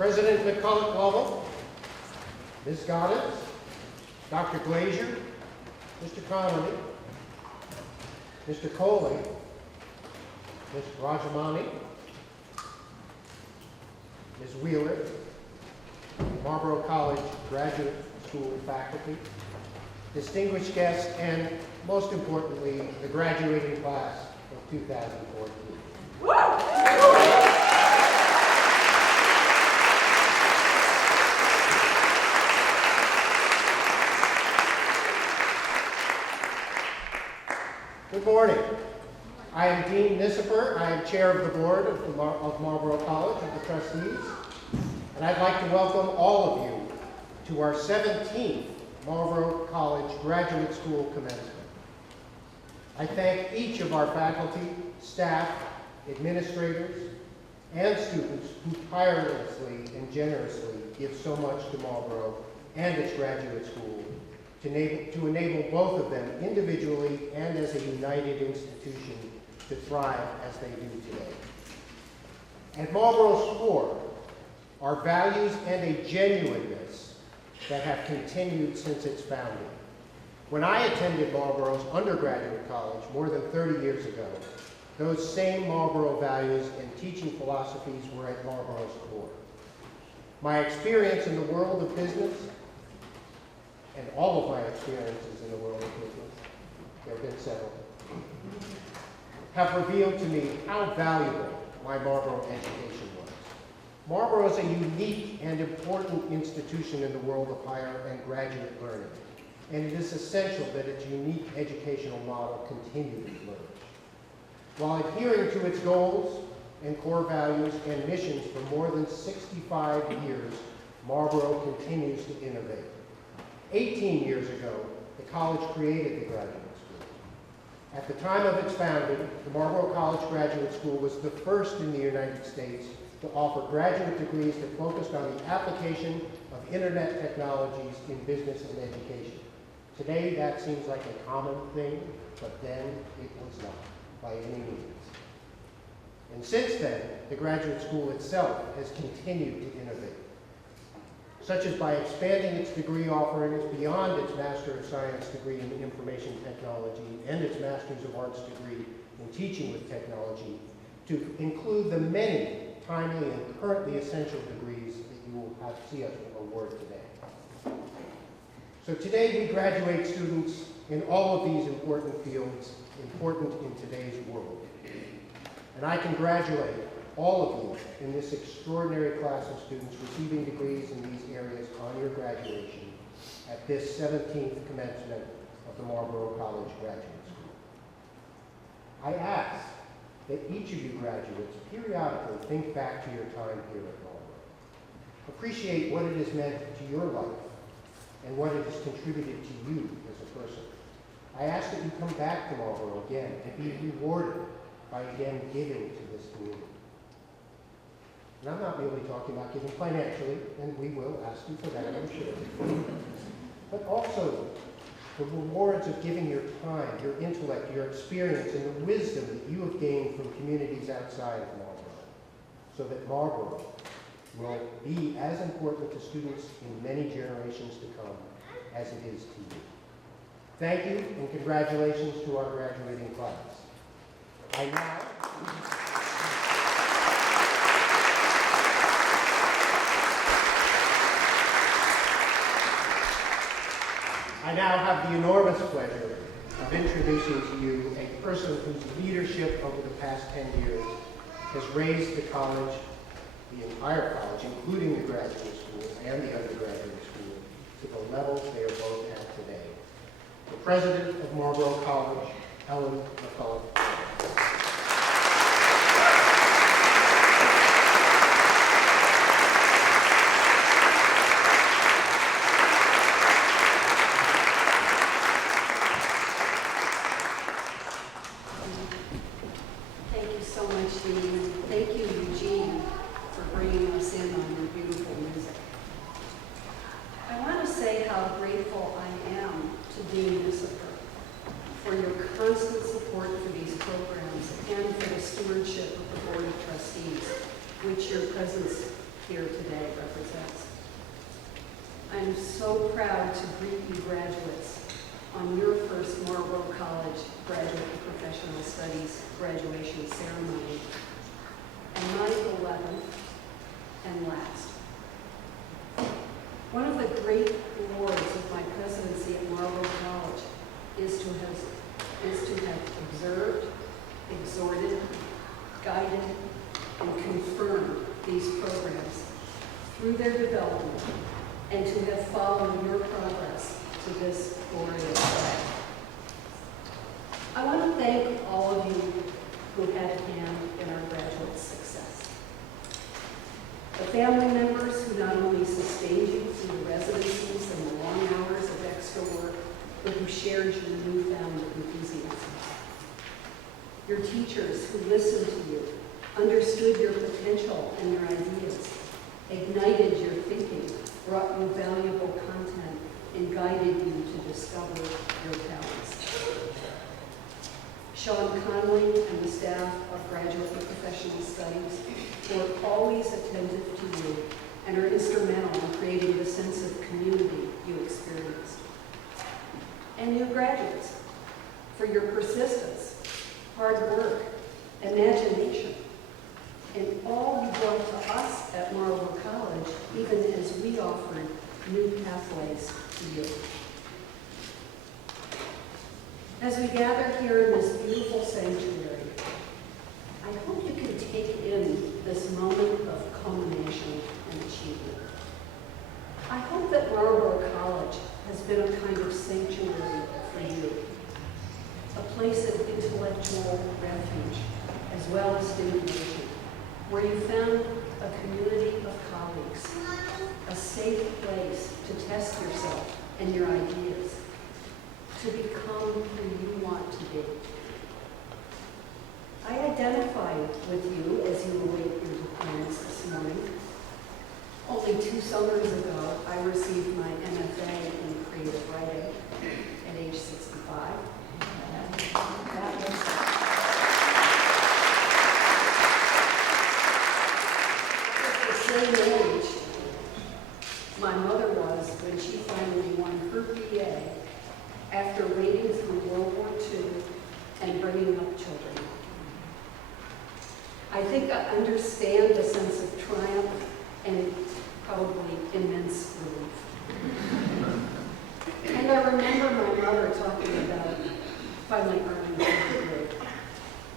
President McCulloch-Lovell, Ms. Goddess, Dr. Glejzer, Mr. Conley, Mr. Kolling, Ms. Rajamani, Ms. Wheeler, Marlboro College Graduate School faculty, distinguished guests, and most importantly, the graduating class of 2014. Good morning. I am Dean Nicyper. I am chair of the board of Marlboro College of the Trustees, and I'd like to welcome all of you to our 17th Marlboro College Graduate School Commencement. I thank each of our faculty, staff, administrators, and students who tirelessly and generously give so much to Marlboro and its graduate school to enable both of them individually and as a united institution to thrive as they do today. At Marlboro's core are values and a genuineness that have continued since its founding. When I attended Marlboro's undergraduate college more than 30 years ago, those same Marlboro values and teaching philosophies were at Marlboro's core. My experience in the world of business, and all of my experiences in the world of business, there have been several, have revealed to me how valuable my Marlboro education was. Marlboro is a unique and important institution in the world of higher and graduate learning, and it is essential that its unique educational model continue to flourish. While adhering to its goals and core values and missions for more than 65 years, Marlboro continues to innovate. 18 years ago, the college created the graduate school. At the time of its founding, the Marlboro College Graduate School was the first in the United States to offer graduate degrees that focused on the application of internet technologies in business and education. Today, that seems like a common thing, but then it was not, by any means. And since then, the graduate school itself has continued to innovate, such as by expanding its degree offerings beyond its Master of Science degree in Information Technology and its Masters of Arts degree in Teaching with Technology to include the many timely and currently essential degrees that you will see us award today. So today we graduate students in all of these important fields, important in today's world. And I congratulate all of you in this extraordinary class of students receiving degrees in these areas on your graduation at this 17th commencement of the Marlboro College Graduate School. I ask that each of you graduates periodically think back to your time here at Marlboro. Appreciate what it has meant to your life and what it has contributed to you as a person. I ask that you come back to Marlboro again and be rewarded by again giving to this community. And I'm not merely talking about giving financially, and we will ask you for that, I'm sure. But also the rewards of giving your time, your intellect, your experience, and the wisdom that you have gained from communities outside of Marlboro, so that Marlboro will be as important to students in many generations to come as it is to you. Thank you, and congratulations to our graduating class. I now have the enormous pleasure of introducing to you a person whose leadership over the past 10 years has raised the college, the entire college, including the graduate school and the undergraduate school, to the levels they are both at today. The president of Marlboro College, McCulloch-Lovell. here today represents. I'm so proud to greet you graduates on your first Marlboro College Graduate and Professional Studies graduation ceremony, and my 11th and last. One of the great rewards of my presidency at Marlboro College is to have observed, exhorted, guided, and confirmed these programs through their development, and to have followed your progress to this glorious day. I want to thank all of you who had a hand in our graduates' success. The family members who not only sustained you through the residencies and the long hours of extra work, but who shared your newfound enthusiasm. Your teachers who listened to you, understood your potential and your ideas, ignited your thinking, brought you valuable content, and guided you to discover your talents. Sean Conley and the staff of Graduate and Professional Studies were always attentive to you and are instrumental in creating the sense of community you experienced. And new graduates, for your persistence, hard work, imagination, and all you brought to us at Marlboro College, even as we offered new pathways to you. As we gather here in this beautiful sanctuary, I hope you can take in this moment of culmination and achievement. I hope that Marlboro College has been a kind of sanctuary for you, a place of intellectual refuge as well as stimulation, where you found a community of colleagues, a safe place to test yourself and your ideas, to become who you want to be. I identify with you as you await your diplomas this morning. Only 2 summers ago, I received my MFA in creative writing at age 65. That was at the same age my mother was when she finally won her BA after waiting through World War II and bringing up children. I think I understand the sense of triumph and probably immense relief. And I remember my mother talking about finally earning her degree.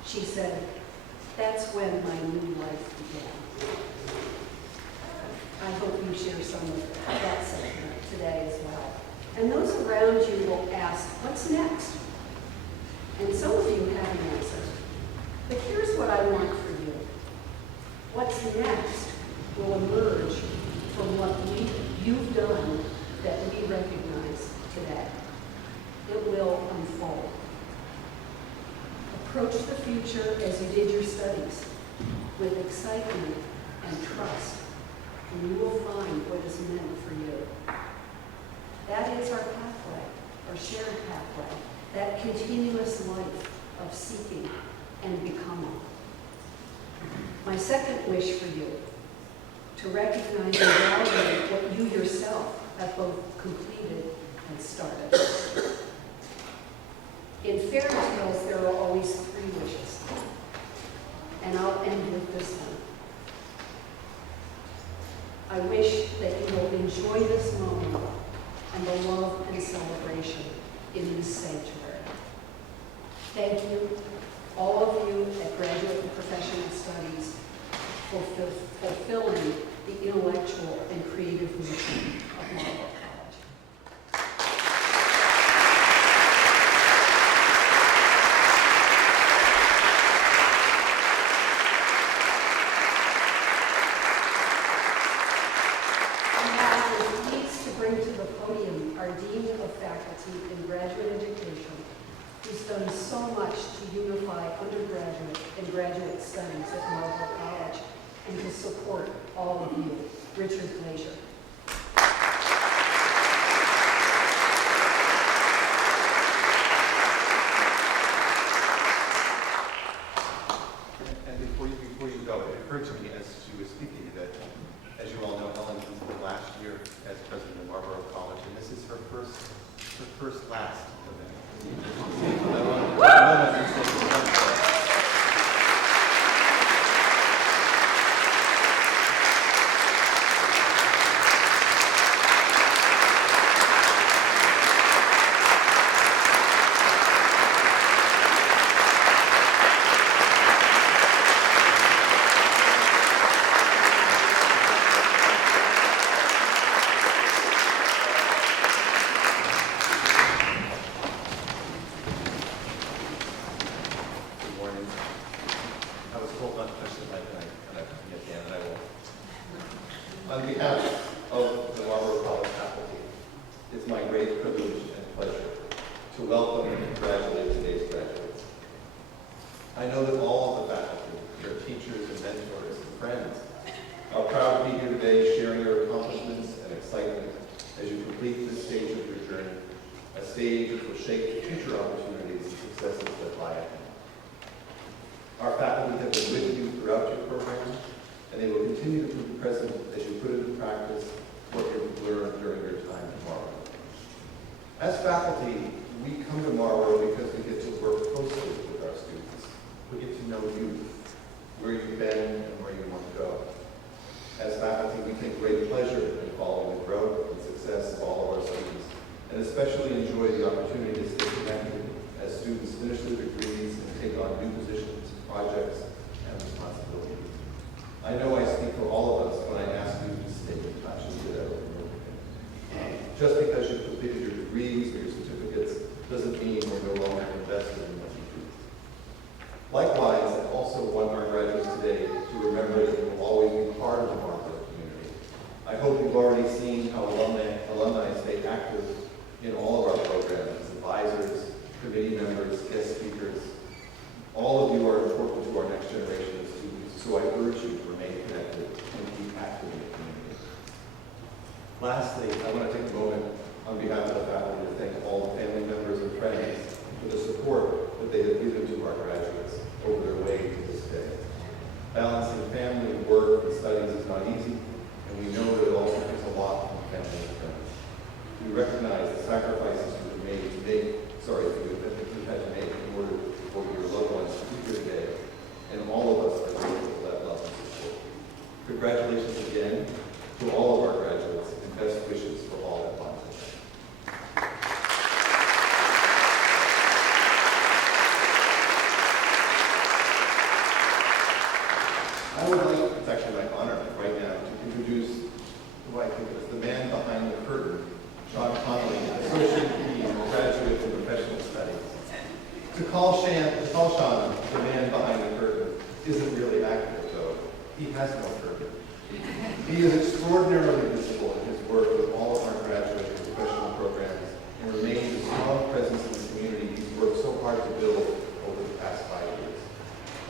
She said, "That's when my new life began." I hope you share some of that sentiment today as well. And those around you will ask, what's next? And some of you have an answer. But here's what I want for you. What's next will emerge from what you've done that we recognize today. It will unfold. Approach the future as you did your studies, with excitement and trust, and you will find what is meant for you. That is our pathway, our shared pathway, that continuous life of seeking and becoming. My second wish for you, to recognize and validate what you yourself have both completed and started. In fairy tales, there are always 3 wishes, and I'll end with this one. I wish that you will enjoy this moment and the love and celebration in this sanctuary. Thank you, all of you at Graduate and Professional Studies, for fulfilling the intellectual and creative mission of Marlboro College. Done so much to unify undergraduate and graduate studies at Marlboro College and to support all of you. Richard Glejzer. And before you go, it occurred to me as she was speaking that as last event. On behalf of the Marlboro College faculty, it's my great privilege and pleasure to welcome and congratulate today's graduates. I know that all of the faculty, your teachers and mentors and friends, are proud to be here today sharing your accomplishments and excitement as you complete this stage of your journey, a stage which will shape future opportunities and successes that lie ahead. Our faculty have been with you throughout your program, and they will continue to be present as you put into practice what you've learned during your time at Marlboro. As faculty, we come to Marlboro because we get to work closely with our students. We get to know you, where you've been and where you want to go. As faculty, we take great pleasure in following the growth and success of all of our students, and especially enjoy the opportunity to stay connected as students finish their degrees and take on new positions, projects, and responsibilities. I know I speak for all of us when I ask you to stay in touch and do that over and over again. Just because you've completed your degrees or your certificates doesn't mean we're no longer invested in what you do. Likewise, I also want our graduates today to remember that you will always be part of the Marlboro community. I hope you've already seen how alumni stay active in all of our programs as advisors, committee members, guest speakers. All of you are important to our next generation of students, so I urge you to remain connected and keep active in the community. Lastly, I want to take a moment on behalf of the faculty to thank all the family members and friends for the support that they have given to our graduates over their way to this day. Balancing family, work, and studies is not easy, and we know that it also takes a lot from family and friends. We recognize the sacrifices you've had to make in order for your loved ones to be here today, and all of us are grateful for that love and support. Congratulations again to all of our graduates, and best wishes for all that lies ahead. I would like, it's actually my honor right now, to introduce who I think is the man behind the curtain, Conley, Associate Dean, Graduate in Professional Studies. To call Sean the man behind the curtain isn't really accurate, though. He has no curtain. He is extraordinarily visible in his work with all of our graduate and professional programs and remains a strong presence in the community he's worked so hard to build over the past 5 years.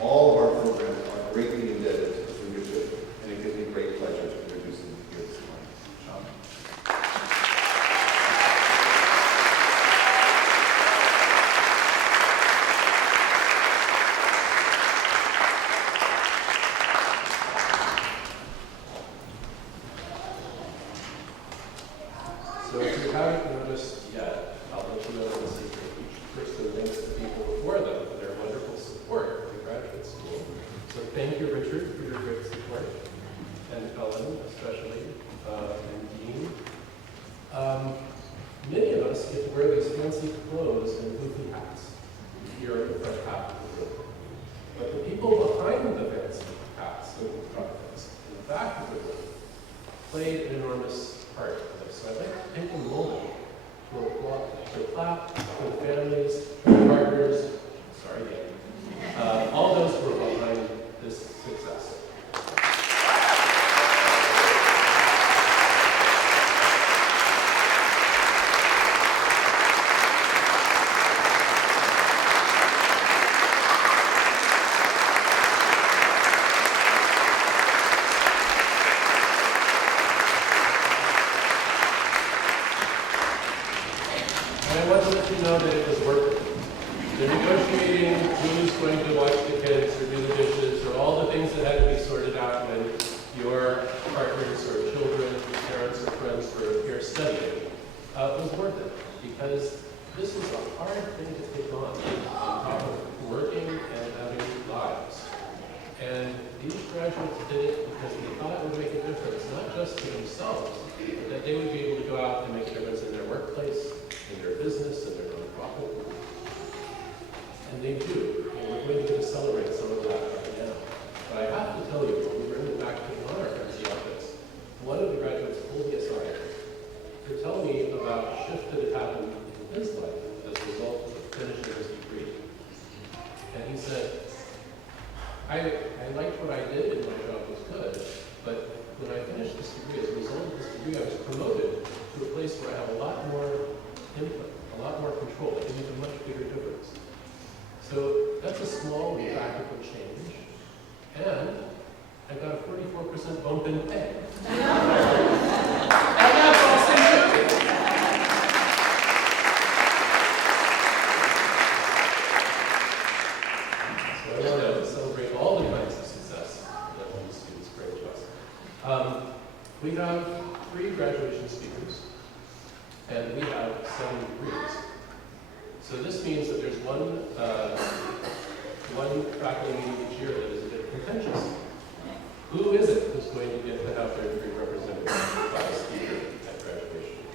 All of our programs are greatly indebted to his leadership, and it gives me great pleasure to introduce him here this morning. Sean. So if you haven't noticed yet, I'll let you know the secret. Each person thanks the people before them for their wonderful support of the graduate school. So thank you, Richard, for your great support, and Ellen especially, and Dean. Many of us get to wear these fancy clothes and goofy hats here at the front half of the room. But the people behind the fancy hats and outfits in the back of the room played an enormous part in this. So I'd like to take a moment to clap for the families, the partners, all those who are behind this success. And I want to let you know that it was worth it. The negotiating, who's going to watch the kids or do the dishes, or all the things that had to be sorted out when your partners or children, or parents or friends were here studying, was worth it. Because this is a hard thing to take on top of working and having lives. And these graduates did it because they thought it would make a difference, not just to themselves, but that they would be able to go out and make a difference in their workplace, in their business, in their nonprofit. And they do. And we're going to celebrate some of that right now. But I have to tell you, when we were in the back on our MSIT office, one of the graduates pulled me aside to tell me about a shift that had happened in his life as a result of finishing his degree. And he said, I liked what I did and my job was good, but when I finished this degree, as a result of this degree, I was promoted to a place where I have a lot more input, a lot more control, and make a much bigger difference. So that's a small and practical change, and I got a 44% bump in pay. And that's all significant. So I want to celebrate all the kinds of success that all the students bring to us. We have 3 graduation speakers, and we have 7 degrees. So this means that there's one faculty meeting each year that is a bit contentious. Who is it who's going to get to have their degree represented by a speaker at graduation?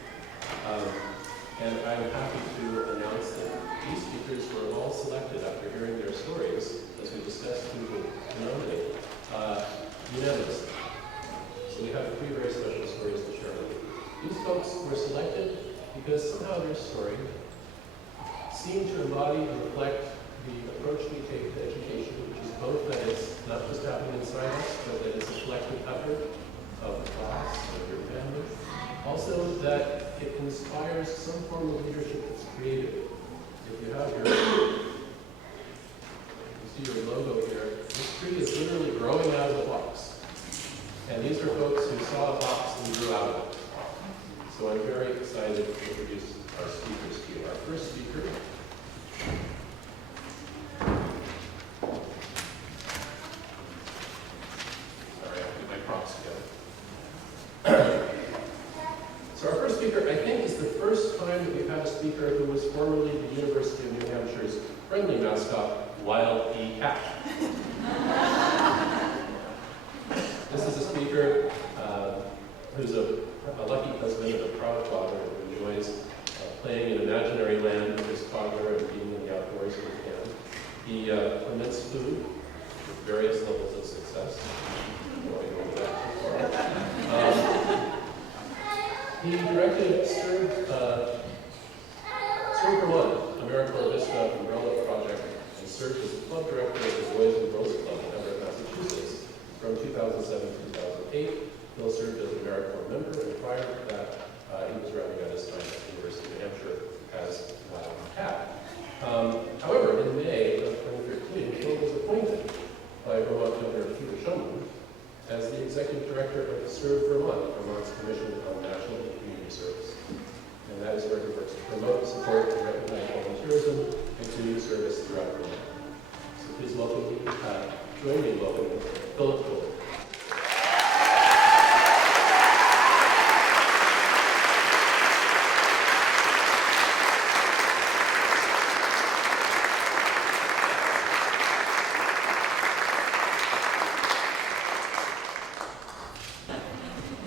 And I'm happy to announce that these speakers were all selected after hearing their stories, as we discussed who to nominate, unanimously. So we have 3 very special stories to share with you. These folks were selected because somehow their story seem to embody and reflect the approach we take to education, which is both that it's not just happening inside us, but that it's a collective effort of the class, of your family. Also, that it inspires some form of leadership that's creative. If you have you see your logo here, this tree is literally growing out of the box. And these are folks who saw a box and grew out of it. So I'm very excited to introduce our speakers to you. Our first speaker I think is the first time that we've had a speaker who was formerly the University of New Hampshire's friendly mascot, Wild E. Cat. This is a speaker who's a lucky husband and a proud father who enjoys playing in imaginary land with his toddler and being in the outdoors when he can. He ferments food with various levels of success. He directed Serve for One, AmeriCorps Vista Umbrella Project, and served as the club director of the Boys and Girls Club in Everett, Massachusetts from 2007 to 2008. Bill served as an AmeriCorps member, and prior to that, he was wrapping out his time at the University of New Hampshire as Wild Cat. However, in May of 2013, Bill was appointed by Vermont Governor Peter Shumlin as the executive director of Serve Vermont, Vermont's Commission on National and Community Service. And that is where he works to promote, support, and recognize volunteerism and community service throughout Vermont. So please welcome me, join me in welcoming Philip Kolling.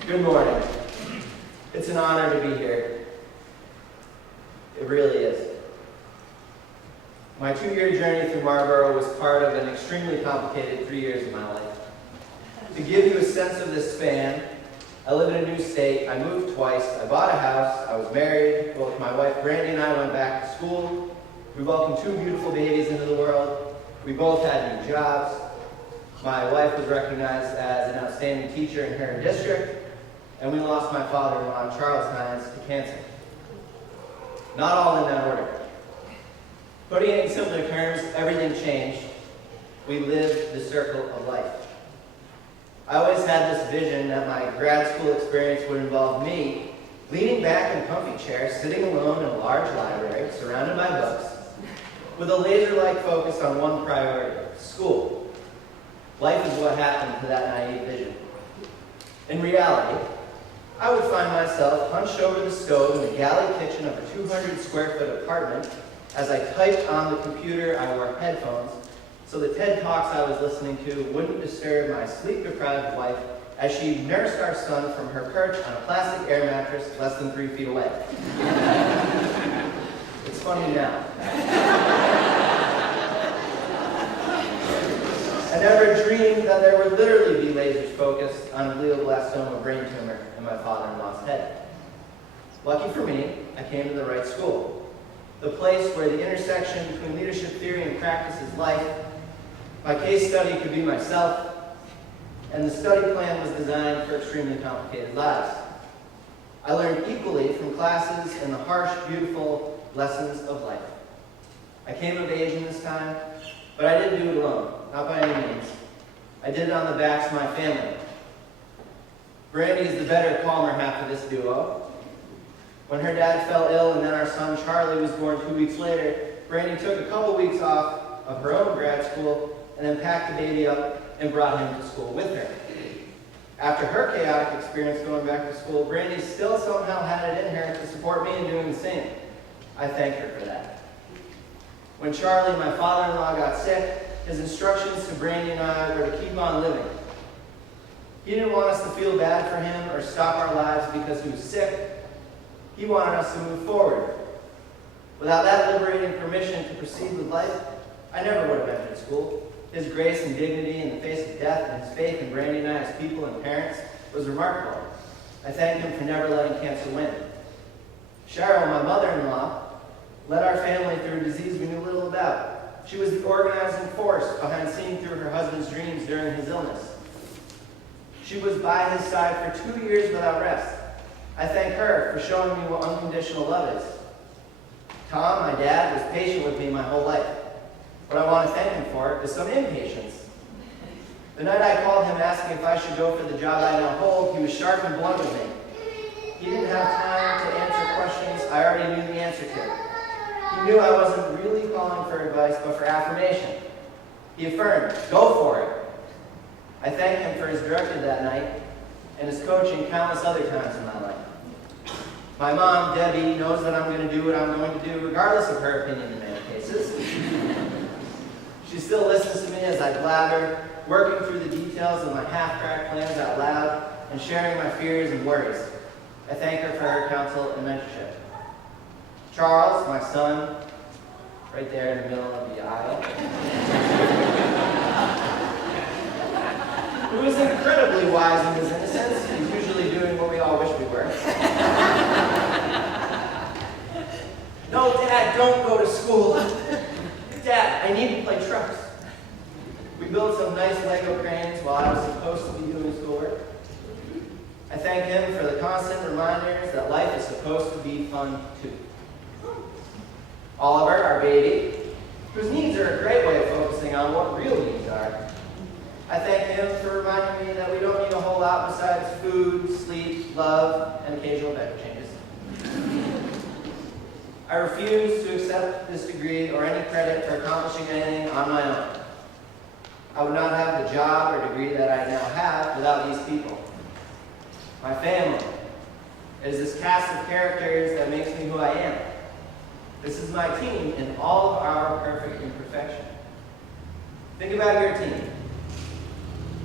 Good morning. It's an honor to be here. It really is. My 2-year journey through Marlboro was part of an extremely complicated 3 years of my life. To give you a sense of this span, I lived in a new state, I moved twice, I bought a house, I was married, both my wife Brandy and I went back to school, we welcomed 2 beautiful babies into the world, we both had new jobs, my wife was recognized as an outstanding teacher in her district, and we lost my father-in-law, Charles Hines, to cancer. Not all in that order. Putting it in simpler terms, everything changed. We lived the circle of life. I always had this vision that my grad school experience would involve me leaning back in a comfy chair, sitting alone in a large library, surrounded by books, with a laser-like focus on one priority, school. Life is what happened to that naive vision. In reality, I would find myself hunched over the stove in the galley kitchen of a 200-square-foot apartment. As I typed on the computer, I wore headphones, so the TED Talks I was listening to wouldn't disturb my sleep-deprived wife as she nursed our son from her perch on a plastic air mattress less than 3 feet away. It's funny now. I never dreamed that there would literally be lasers focused on a glioblastoma brain tumor in my father-in-law's head. Lucky for me, I came to the right school, the place where the intersection between leadership theory and practice is life. My case study could be myself, and the study plan was designed for extremely complicated lives. I learned equally from classes in the harsh, beautiful lessons of life. I came of age in this time, but I didn't do it alone, not by any means. I did it on the backs of my family. Brandy is the better, calmer half of this duo. When her dad fell ill and then our son Charlie was born 2 weeks later, Brandy took a couple weeks off of her own grad school and then packed the baby up and brought him to school with her. After her chaotic experience going back to school, Brandy still somehow had it in her to support me in doing the same. I thank her for that. When Charlie, my father-in-law, got sick, his instructions to Brandy and I were to keep on living. He didn't want us to feel bad for him or stop our lives because he was sick. He wanted us to move forward. Without that liberating permission to proceed with life, I never would have entered school. His grace and dignity in the face of death and his faith in Brandy and I as people and parents was remarkable. I thank him for never letting cancer win. Cheryl, my mother-in-law, led our family through a disease we knew little about. She was the organizing force behind seeing through her husband's dreams during his illness. She was by his side for 2 years without rest. I thank her for showing me what unconditional love is. Tom, my dad, was patient with me my whole life. What I want to thank him for is some impatience. The night I called him asking if I should go for the job I now hold, he was sharp and blunt with me. He didn't have time to answer questions I already knew the answer to. He knew I wasn't really calling for advice, but for affirmation. He affirmed, go for it. I thank him for his directive that night and his coaching countless other times in my life. My mom, Debbie, knows that I'm going to do what I'm going to do regardless of her opinion in many cases. She still listens to me as I blabber, working through the details of my half-cracked plans out loud and sharing my fears and worries. I thank her for her counsel and mentorship. Charles, my son, right there in the middle of the aisle, who is incredibly wise in his innocence. He's usually doing what we all wish we were. No, Dad, don't go to school. Dad, I need to play trucks. We built some nice Lego cranes while I was supposed to be doing schoolwork. I thank him for the constant reminders that life is supposed to be fun too. Oliver, our baby, whose needs are a great way of focusing on what real needs are. I thank him for reminding me that we don't need a whole lot besides food, sleep, love, and occasional diaper changes. I refuse to accept this degree or any credit for accomplishing anything on my own. I would not have the job or degree that I now have without these people. My family. It is this cast of characters that makes me who I am. This is my team in all of our perfect imperfection. Think about your team.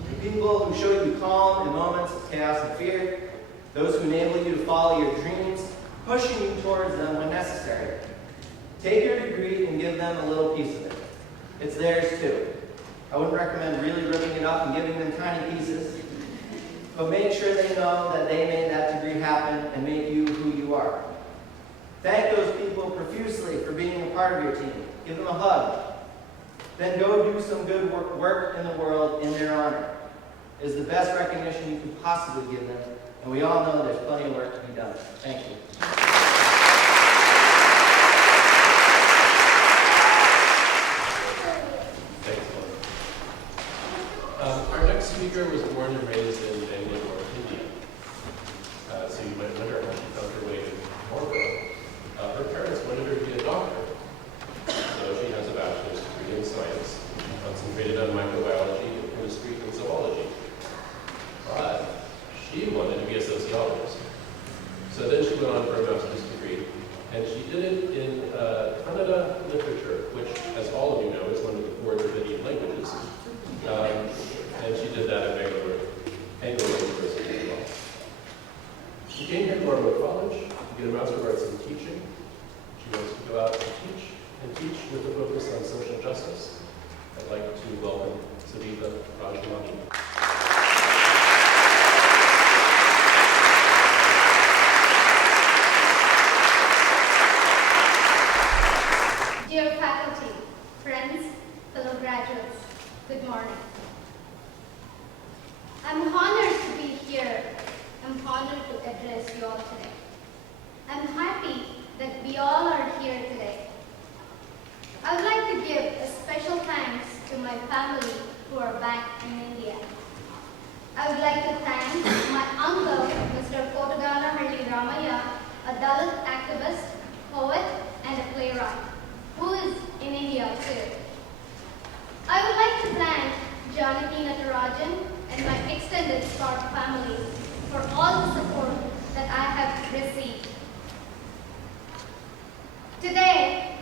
The people who show you calm in moments of chaos and fear, those who enable you to follow your dreams, pushing you towards them when necessary. Take your degree and give them a little piece of it. It's theirs too. I wouldn't recommend really ripping it up and giving them tiny pieces, but make sure they know that they made that degree happen and made you who you are. Thank those people profusely for being a part of your team. Give them a hug. Then go do some good work in the world in their honor. It is the best recognition you could possibly give them, and we all know there's plenty of work to be done. Thank you. Thanks, Kolling. Our next speaker was born and raised in Bangalore, India. So you might wonder how she found her way to Marlboro. Her parents wanted her to be a doctor. So she has a bachelor's degree in science, concentrated on microbiology, chemistry, and zoology. But she wanted to be a sociologist. Kannada literature, which, as all of you know, is one of the 4 Dravidian languages. And she did that at Bangalore University as well. She came here to Marlboro College to get a Master of Arts in Teaching. She wants to go out and teach with a focus on social justice. I'd like to welcome Savitha Rajamani. Dear faculty, friends, fellow graduates, good morning. I'm honored to be here. I'm honored to address you all today. I'm happy that we all are here today. I would like to give a special thanks to my family who are back in India. I would like to thank my uncle, Mr. Kotaganahalli Ramaya, a Dalit activist, poet, and a playwright, who is in India too. I would like to thank Janaki Natarajan and my extended Spark family for all the support that I have received. Today,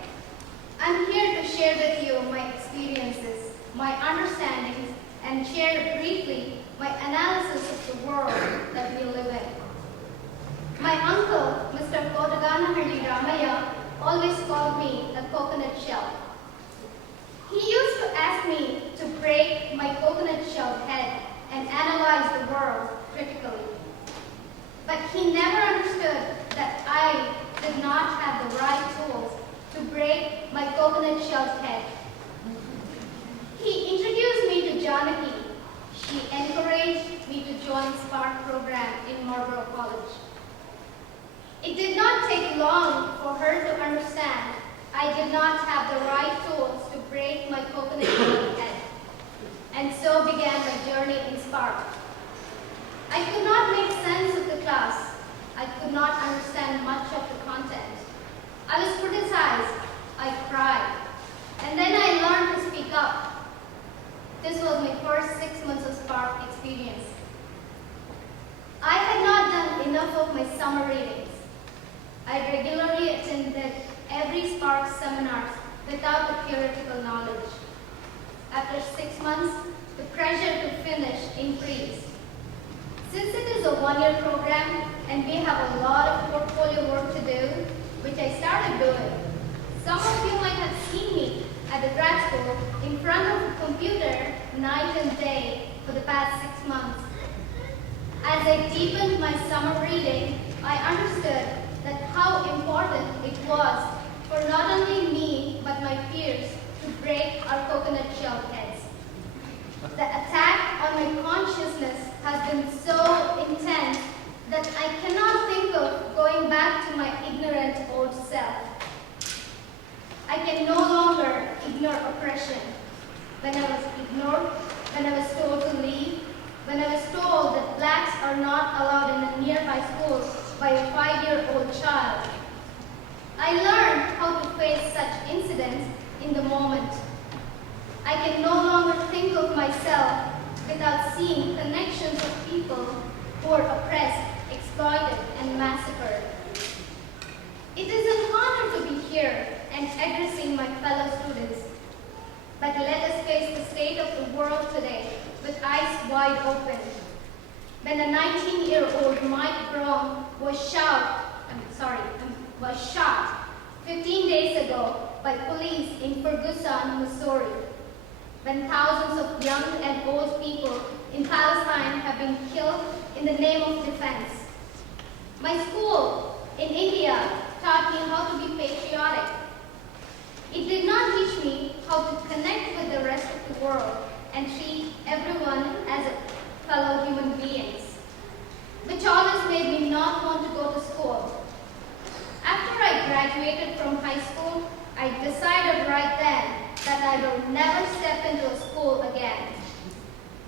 I'm here to share with you my experiences, my understandings, and share briefly my analysis of the world that we live in. My uncle, Mr. Kotaganahalli Ramaya, always called me a coconut shell. He used to ask me to break my coconut shell head and analyze the world critically. But he never understood that I did not have the right tools to break my coconut shell's head. He introduced me to Janaki. She encouraged me to join Spark program in Marlboro College. It did not take long for her to understand I did not have the right tools to break my coconut shell head. And so began my journey in Spark. I could not make sense of the class. I could not understand much of the content. I was criticized. I cried. And then I learned to speak up. This was my first 6 months of Spark experience. I had not done enough of my summer readings. I regularly attended every Spark seminars without the theoretical knowledge. After 6 months, the pressure to finish increased. Since it is a one-year program and we have a lot of portfolio work to do, which I started doing, some of you might have seen me at the grad school in front of a computer night and day for the past 6 months. As I deepened my summer reading, I understood that how important it was for not only me but my peers to break our coconut shell heads. The attack on my consciousness has been so intense that I cannot think of going back to my ignorant old self. I can no longer ignore oppression. When I was ignored, when I was told to leave, when I was told that blacks are not allowed in a nearby school by a 5-year-old child, I learned how to face such incidents in the moment. I can no longer think of myself without seeing connections of people who are oppressed, exploited, and massacred. It is an honor to be here and addressing my fellow students. But let us face the state of the world today with eyes wide open. When a 19-year-old Mike Brown was shot 15 days ago by police in Ferguson, Missouri. When thousands of young and old people in Palestine have been killed in the name of defense. My school in India taught me how to be patriotic. It did not teach me how to connect with the rest of the world and treat everyone as a fellow human beings, which always made me not want to go to school. After I graduated from high school, I decided right then that I will never step into a school again.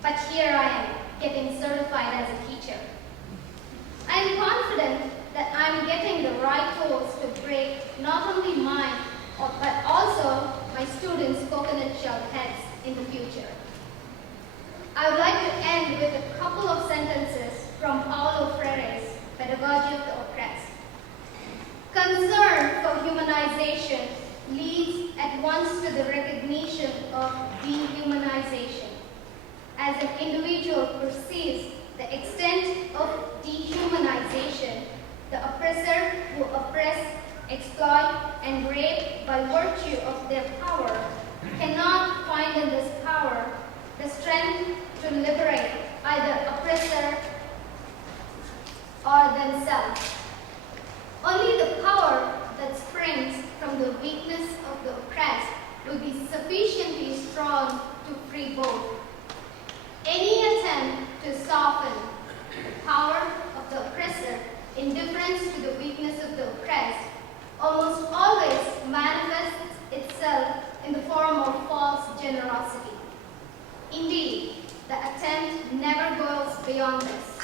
But here I am, getting certified as a teacher. I am confident that I am getting the right tools to break not only mine, but also my students' coconut shell heads in the future. I would like to end with a couple of sentences from Paulo Freire's Pedagogy of the Oppressed. Concern for humanization leads advance to the recognition of dehumanization. As an individual perceives the extent of dehumanization, the oppressor who oppress, exploit, and rape by virtue of their power cannot find in this power the strength to liberate either oppressor or themselves. Only the power that springs from the weakness of the oppressed will be sufficiently strong to free both. Any attempt to soften the power of the oppressor, indifference to the weakness of the oppressed, almost always manifests itself in the form of false generosity. Indeed, the attempt never goes beyond this.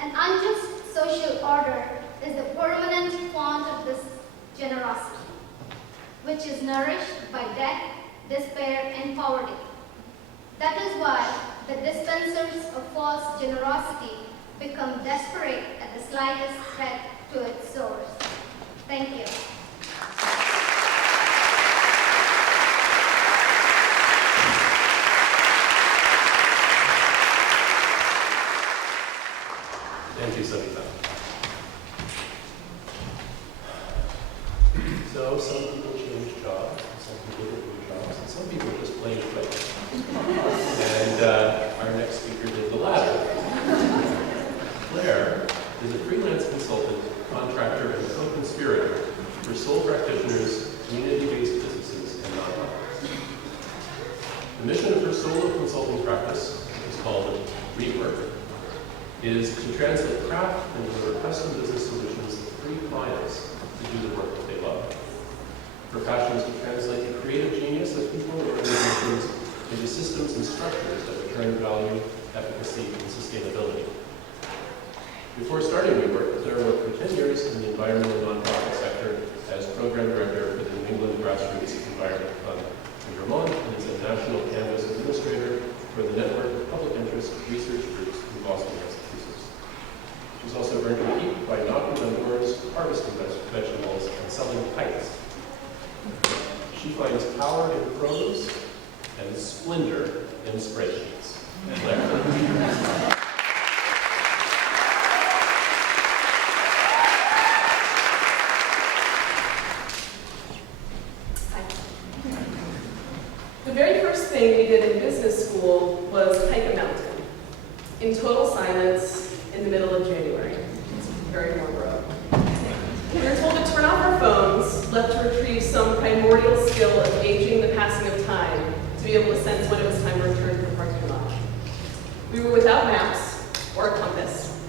An unjust social order is the permanent font of this generosity, which is nourished by debt, despair, and poverty. That is why the dispensers of false generosity become desperate at the slightest threat to its source. Thank you. Thank you, Savitha. So some people change jobs, some people get new jobs, and some people just plain quit. And our next speaker did the latter. Claire is a freelance consultant, contractor, and co-conspirator for sole practitioners, community-based businesses, and nonprofits. The mission of her solo consulting practice, which is called Rework, is to translate craft and deliver custom business solutions that free clients to do the work that they love. Her passion is to translate the creative genius of people and organizations into systems and structures that return value, efficacy, and sustainability. Before starting WeWork, Claire worked for 10 years in the environmental nonprofit sector as program director for the New England Grassroots Environment Fund in Vermont and is a national canvas administrator for the network of public interest research groups in Boston, Massachusetts. She's also earned her keep by knocking on doors, harvesting vegetables, and selling kites. She finds power in prose and splendor in spreadsheets. Claire. The very first thing we did in business school was hike a mountain, in total silence, in the middle of January. It's very Marlboro. We were told to turn off our phones, left to retrieve some primordial skill of gauging the passing of time to be able to sense when it was time to return to the parking lot. We were without maps or a compass,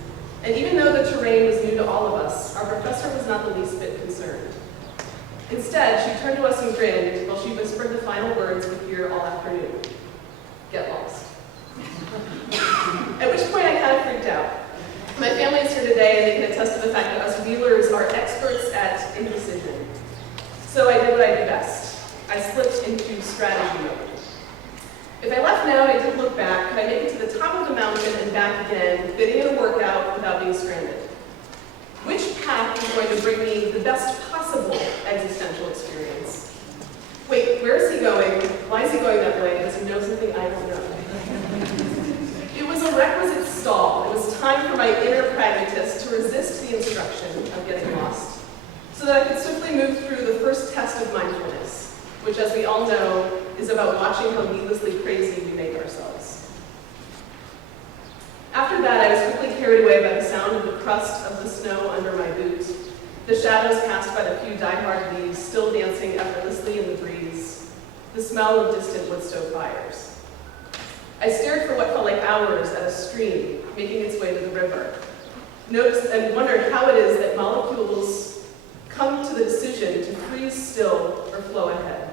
and even though the terrain was new to all of us, our professor was not the least bit concerned. Instead, she turned to us and grinned while she whispered the final words we hear all afternoon: get lost. At which point I kind of freaked out. My family is here today and they can attest to the fact that us wheelers are experts at indecision. So I did what I do best. I slipped into strategy mode. If I left now and I didn't look back, could I make it to the top of the mountain and back again, fitting in a workout without being stranded? Which path is going to bring me the best possible existential experience? Wait, where is he going? Why is he going that way? Does he know something I don't know? It was a requisite stall. It was time for my inner pragmatist to resist the instruction of getting lost, so that I could swiftly move through the first test of mindfulness, which, as we all know, is about watching how needlessly crazy we make ourselves. After that, I was quickly carried away by the sound of the crust of the snow under my boots, the shadows cast by the few die-hard leaves still dancing effortlessly in the breeze, the smell of distant wood stove fires. I stared for what felt like hours at a stream making its way to the river, noticed and wondered how it is that molecules come to the decision to freeze still or flow ahead.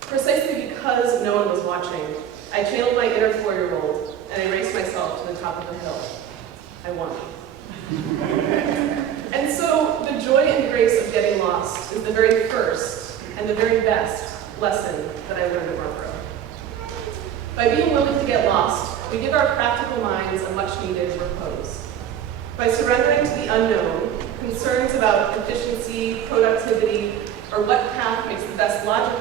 Precisely because no one was watching, I channeled my inner 4-year-old and I raced myself to the top of the hill. I won. And so the joy and grace of getting lost is the very first and the very best lesson that I learned at Marlboro. By being willing to get lost, we give our practical minds a much-needed repose. By surrendering to the unknown, concerns about efficiency, productivity, or what path makes the best logical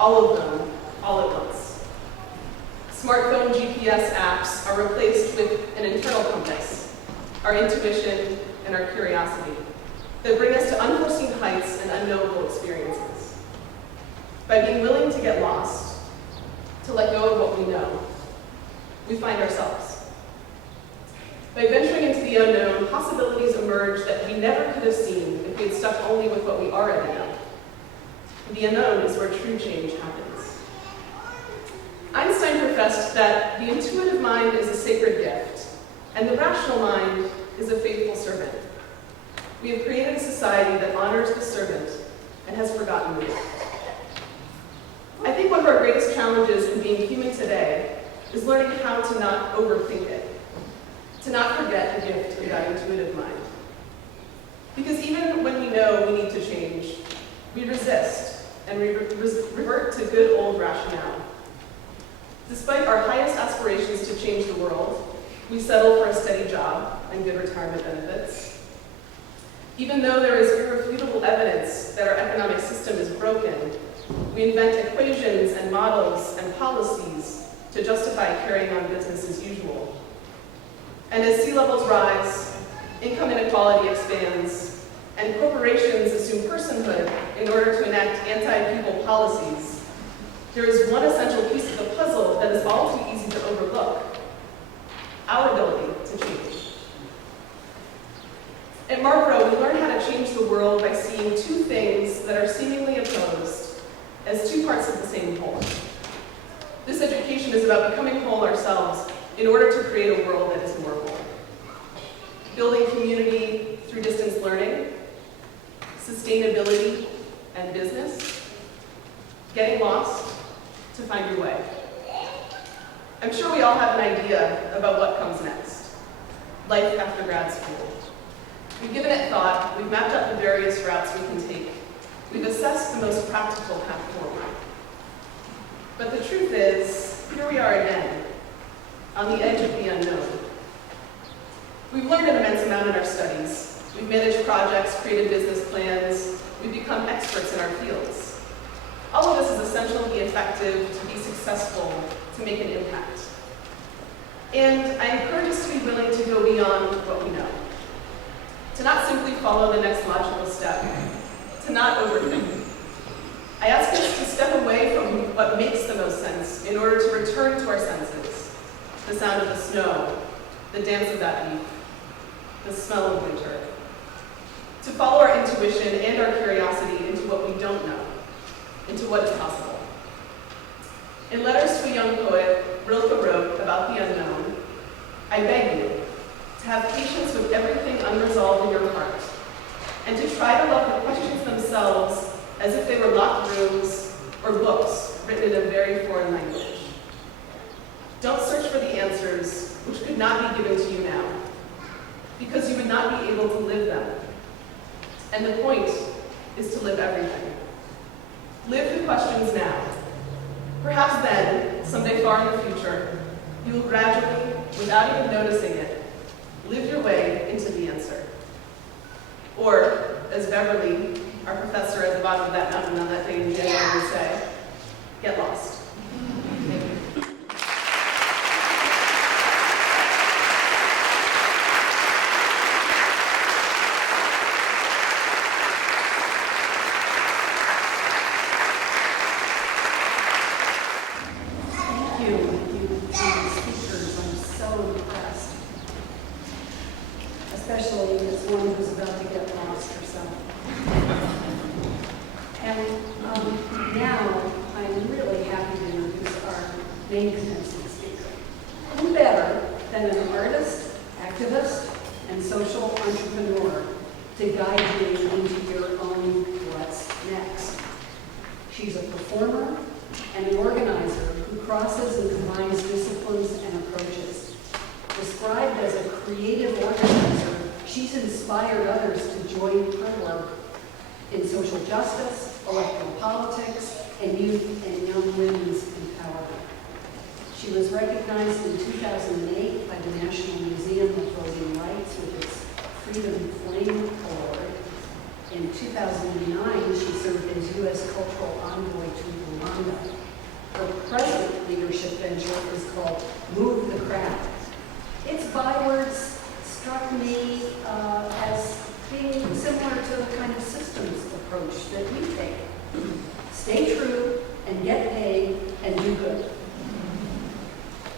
all of them, all at once. Smartphone GPS apps are replaced with an internal compass, our intuition and our curiosity, that bring us to unforeseen heights and unknowable experiences. By being willing to get lost, to let go of what we know, we find ourselves. By venturing into the unknown, possibilities emerge that we never could have seen if we had stuck only with what we already know. The unknown is where true change happens. Einstein professed that the intuitive mind is a sacred gift, and the rational mind is a faithful servant. We have created a society that honors the servant and has forgotten the gift. I think one of our greatest challenges in being human today is learning how to not overthink it, to not forget the gift of that intuitive mind. Because even when we know we need to change, we resist and revert to good old rationale. Despite our highest aspirations to change the world, we settle for a steady job and good retirement benefits. Even though there is irrefutable evidence that our economic system is broken, we invent equations and models and policies to justify carrying on business as usual. And as sea levels rise, income inequality expands, and corporations assume personhood in order to enact anti-people policies, there is one essential piece of the puzzle that is all too easy to overlook: our ability to change. At Marlboro, we learn how to change the world by seeing two things that are seemingly opposed as two parts of the same whole. This education is about becoming whole ourselves in order to create a world that is more whole. Building community through distance learning, sustainability and business, getting lost to find your way. I'm sure we all have an idea about what comes next. Life after grad school. We've given it thought, we've mapped out the various routes we can take. We've assessed the most practical path forward. But the truth is, here we are again, on the edge of the unknown. We've learned an immense amount in our studies. We've managed projects, created business plans, we've become experts in our fields. All of this is essential to be effective, to be successful, to make an impact. And I encourage us to be willing to go beyond what we know. To not simply follow the next logical step, to not overthink. I ask us to step away from what makes the most sense in order to return to our senses. The sound of the snow, the dance of that leaf, the smell of winter. To follow our intuition and our curiosity into what we don't know, into what is possible. In Letters to a Young Poet, Rilke wrote about the unknown, I beg you to have patience with everything unresolved in your heart, and to try to love the questions themselves as if they were locked rooms or books written in a very foreign language. Don't search for the answers which could not be given to you now, because you would not be able to live them. And the point is to live everything. Live the questions now. Perhaps then, someday far in the future, you will gradually, without even noticing it, live your way into the answer. Or, as Beverley, our professor at the bottom of that mountain on that day in January would say, get lost. Thank you. Especially as one who's about to get lost herself. And now I'm really happy to introduce our main commencement speaker. Who better than an artist, activist, and social entrepreneur to guide you into your own what's next. She's a performer and an organizer who crosses and combines disciplines and approaches. Described as a creative organizer, she's inspired others to join her work in social justice, electoral politics, and youth and young women's empowerment. She was recognized in 2008 by the National Museum of Voting Rights with its Freedom Flame Award. In 2009, she served as U.S. Cultural Envoy to Rwanda. Her present leadership venture is called Move the Crowd. Its bywords struck me as being similar to the kind of systems approach that we take. Stay true and get paid and do good.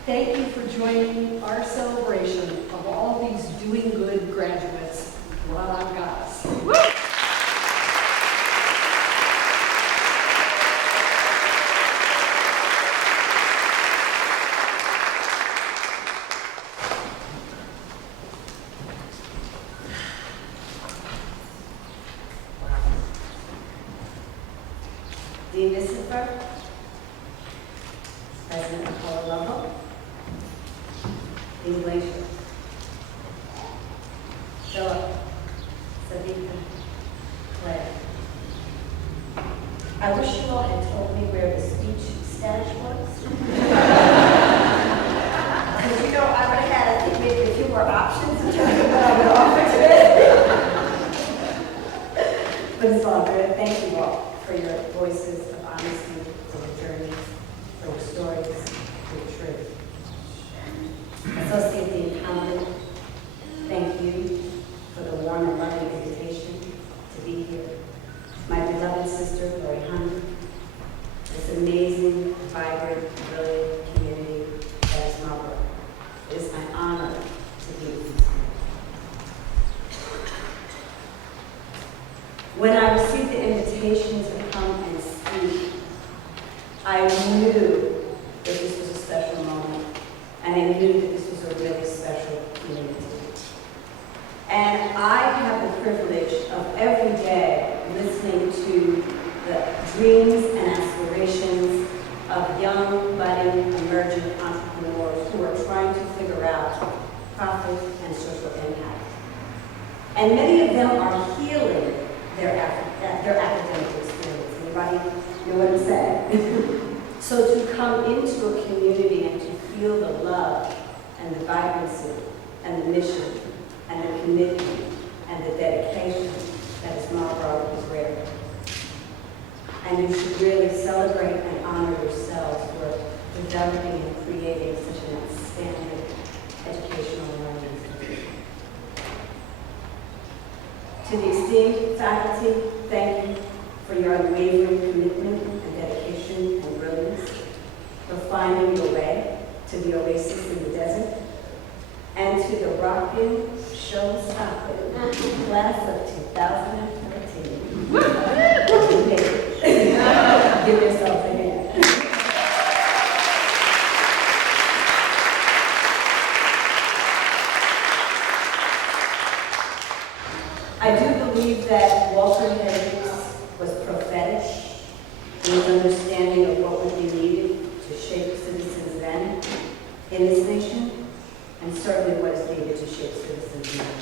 Thank you for joining our celebration of all these doing good graduates. Rha Goddess. Dean Nicyper, President McCulloch-Lovell, Dean Glejzer, Philip, Savitha, Claire. I wish you all had told me where the speech stash was. Because you know, I would have had, I think, maybe a few more options in terms of what I would offer today. But it's all good. Thank you all for your voices of honesty, for your journeys, for your stories, for your truth. Associate Dean Conley, thank you for the warm and loving invitation to be here. My beloved sister, Ariane, this amazing, vibrant, brilliant community that is Marlboro. It is my honor to be with you. When I received the invitation to come and speak, I knew that this was a special moment, and I knew that this was a really special community. And I have the privilege of every day listening to the dreams and aspirations of young, budding, emerging entrepreneurs who are trying to figure out profit and social impact. And many of them are healing their academic experience. Anybody know what I'm saying? So to come into a community and to feel the love and the vibrancy and the mission and the commitment and the dedication that is Marlboro is rare. And you should really celebrate and honor yourselves for developing and creating such an outstanding educational learning institution. To the esteemed faculty, thank you for your unwavering commitment and dedication and brilliance, for finding your way to the oasis in the desert, and to the rockin' show-stopping class of 2013. You made it. Give yourself a hand. I do believe that Walter Hendricks was prophetic in his understanding of what would be needed to shape citizens then in this nation, and certainly what is needed to shape citizens now.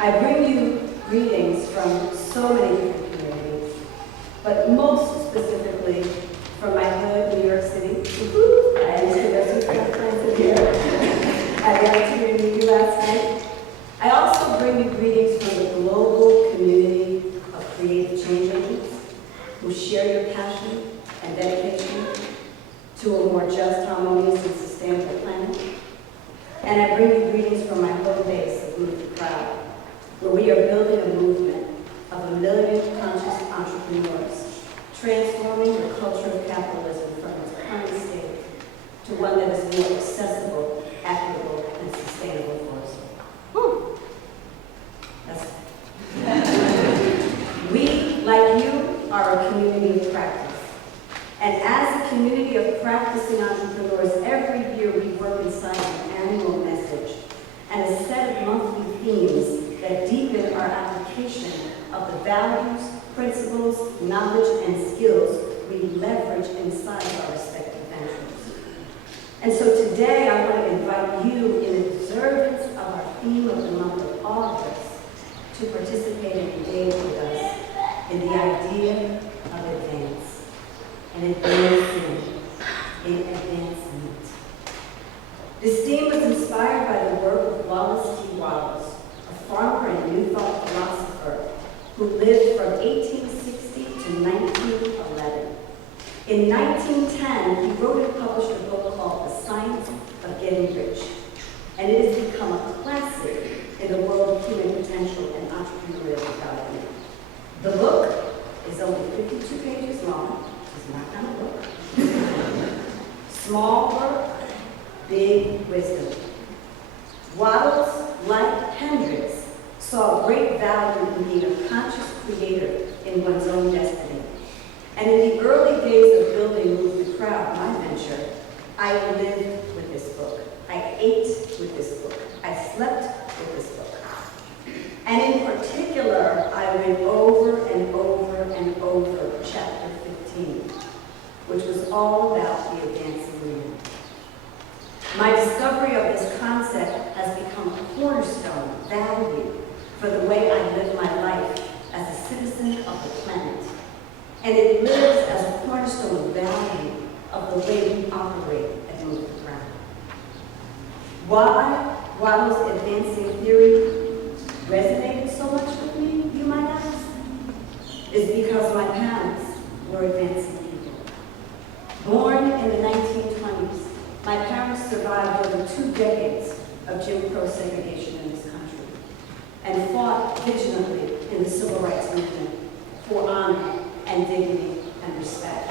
I bring you greetings from so many different communities, but most specifically from my hood, New York City. I understand there's some friends in here. I got to meet you last night. I also bring you greetings from the global community of creative change agents who share your passion and dedication to a more just, harmonious, and sustainable planet. And I bring you greetings from my home base of Move the Crowd, where we are building a movement of 1 million conscious entrepreneurs, transforming the culture of capitalism from its current state to one that is more accessible, equitable, and sustainable for us all. That's it. We, like you, are a community of practice. And as a community of practicing entrepreneurs, every year we work inside an annual message and a set of monthly themes that deepen our application of the values, principles, knowledge, and skills we leverage inside our respective ventures. And so today I want to invite you, in observance of our theme of the month of August, to participate and engage with us in the idea of advance, and advancement. This theme was inspired by the work of Wallace T. Wallace, a farmer and New Thought philosopher began, he wrote and published a book called The Science of Getting Rich. And it has become a classic in the world of human potential and entrepreneurial development. The book is only 52 pages long. It's not kind of book. Small work, big wisdom. Waddles, like Hendricks, saw great value in being a conscious creator in one's own destiny. And in the early days of building Move the Crowd, my venture, I lived with this book. I ate with this book. I slept with this book. And in particular, I went over and over and over chapter 15, which was all about the advancing man. My discovery of this concept has become a cornerstone value for the way I live my life as a citizen of the planet. And it lives as a cornerstone value of the way we operate at Move the Crowd. Why Waddell's advancing theory resonated so much with me, you might ask, is because my parents were advancing people. Born in the 1920s, my parents survived over 2 decades of Jim Crow segregation in this country and fought vigilantly in the civil rights movement for honor and dignity and respect.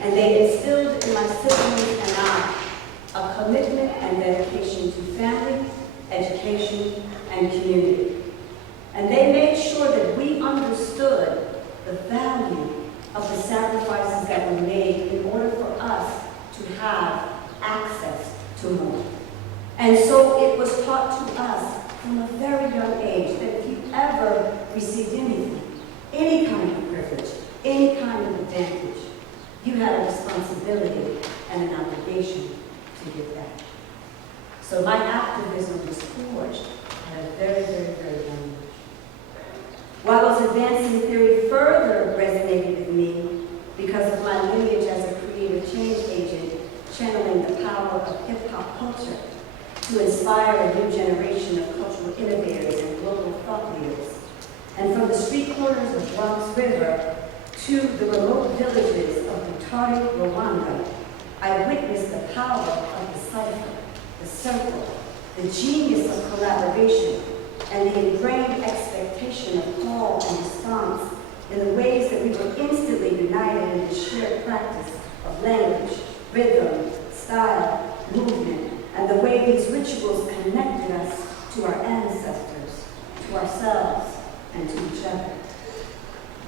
And they instilled in my siblings and I a commitment and dedication to family, education, and community. And they made sure that we understood the value of the sacrifices that were made in order for us to have access to more. And so it was taught to us from a very young age that if you ever received anything, any kind of privilege, any kind of advantage, you had a responsibility and an obligation to give back. So my activism was forged at a very, very, very young age. Waddell's advancing theory further resonated with me because of my lineage as a creative change agent, channeling the power of hip-hop culture to inspire a new generation of cultural innovators and global thought leaders. And from the street corners of Bronx River to the remote villages of Butare, Rwanda, I witnessed the power of the cipher, the circle, the genius of collaboration, and the ingrained expectation of call and response in the ways that we were instantly united in the shared practice of language, rhythm, style, movement, and the way these rituals connected us to our ancestors, to ourselves, and to each other.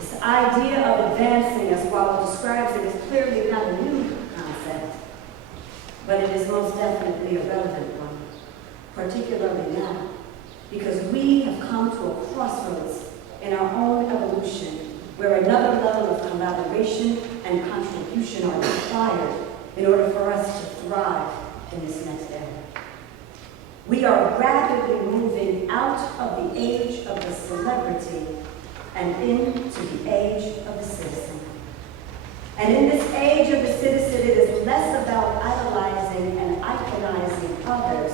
This idea of advancing, as Waddell describes it, is clearly not a new concept, but it is most definitely a relevant one, particularly now, because we have come to a crossroads in our own evolution where another level of collaboration and contribution are required in order for us to thrive in this next era. We are rapidly moving out of the age of the celebrity and into the age of the citizen. And in this age of the citizen, it is less about idolizing and iconizing others,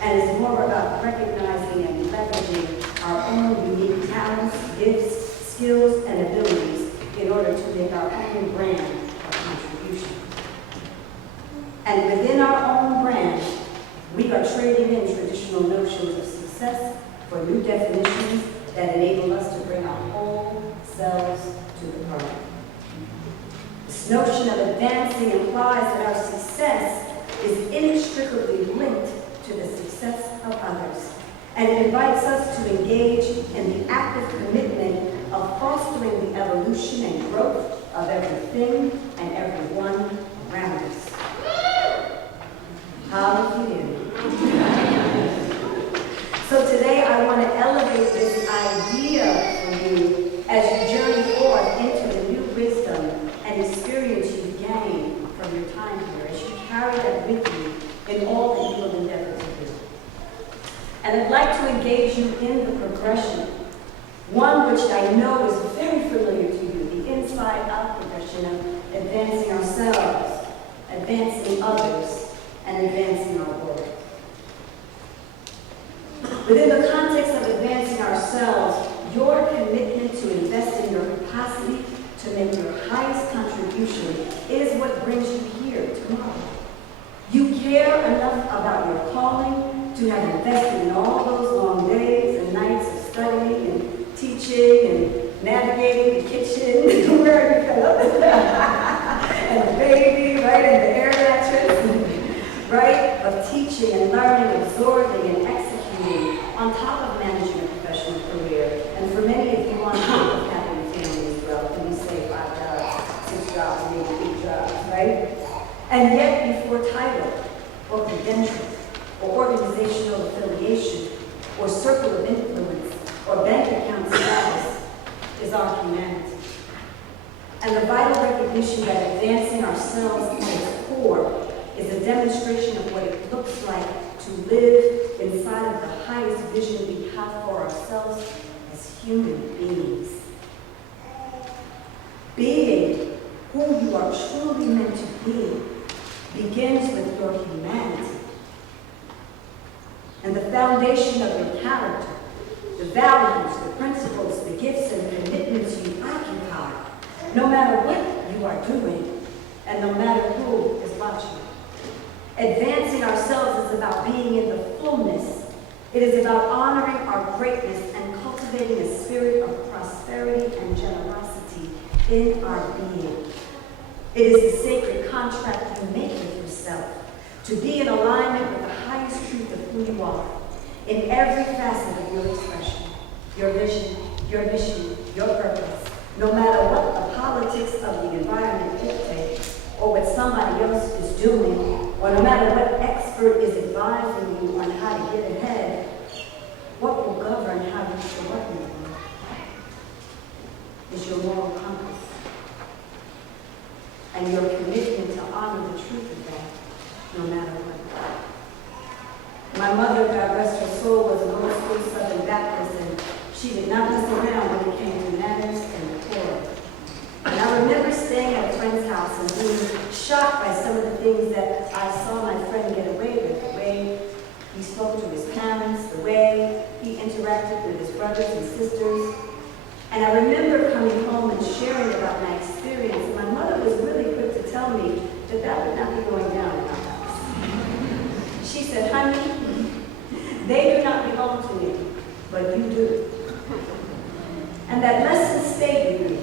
and is more about recognizing and leveraging our own unique talents, gifts, skills, and abilities in order to make our own brand of contribution. And within our own brand, we are trading in traditional notions of success for new definitions that enable us to bring our whole selves to the party. This notion of advancing implies that our success is inextricably linked to the success of others, and it invites us to engage in the active commitment of fostering the evolution and growth of everything and everyone around us. Hallelujah. So today I want to elevate this idea for you as you journey forth into the new wisdom and experience you gain from your time here, as you carry that with you in all that you will endeavor to do. And I'd like to engage you in the progression, one which I know is very familiar to you, the inside-out progression of advancing ourselves, advancing others, and advancing our world. Within the context of advancing ourselves, your commitment to invest in your capacity to make your highest contribution is what brings you here You care enough about your calling to have invested in all those long days and nights of studying and teaching and navigating the kitchen and where you fell and the baby, right, and the air mattress, right, of teaching and learning, absorbing and executing on top of managing a professional career. And for many of you on top of having a family as well, can we say 5 jobs, 6 jobs, maybe 8 jobs, right? And yet before title, or credentials, or organizational affiliation, or circle of influence, or bank account status is our humanity. And the vital recognition that advancing ourselves at its core is a demonstration of what it looks like to live inside of the highest vision we have for ourselves as human beings. Being who you are truly meant to be begins with your humanity. And the foundation of your character, the values, the principles, the gifts, and the commitments you occupy, no matter what you are doing, and no matter who is watching. Advancing ourselves is about being in the fullness. It is about honoring our greatness and cultivating a spirit of prosperity and generosity in our being. It is the sacred contract you make with yourself to be in alignment with the highest truth of who you are in every facet of your expression, your vision, your mission, your purpose, no matter what the politics of the environment dictates or what somebody else is doing, or no matter what expert is advising you on how to get ahead. What will govern how you show up in the world is your moral compass and your commitment to honor the truth of that, no matter what. My mother, God rest her soul, was an old school Southern Baptist, and she did not mess around when it came to manners and decorum. And I remember staying at a friend's house and being shocked by some of the things that I saw my friend get away with, the way he spoke to his parents, the way he interacted with his brothers and sisters. And I remember coming home and sharing about my experience. My mother was really quick to tell me that that would not be going down in our house. She said, honey, they do not belong to me, but you do. And that lesson stayed with me.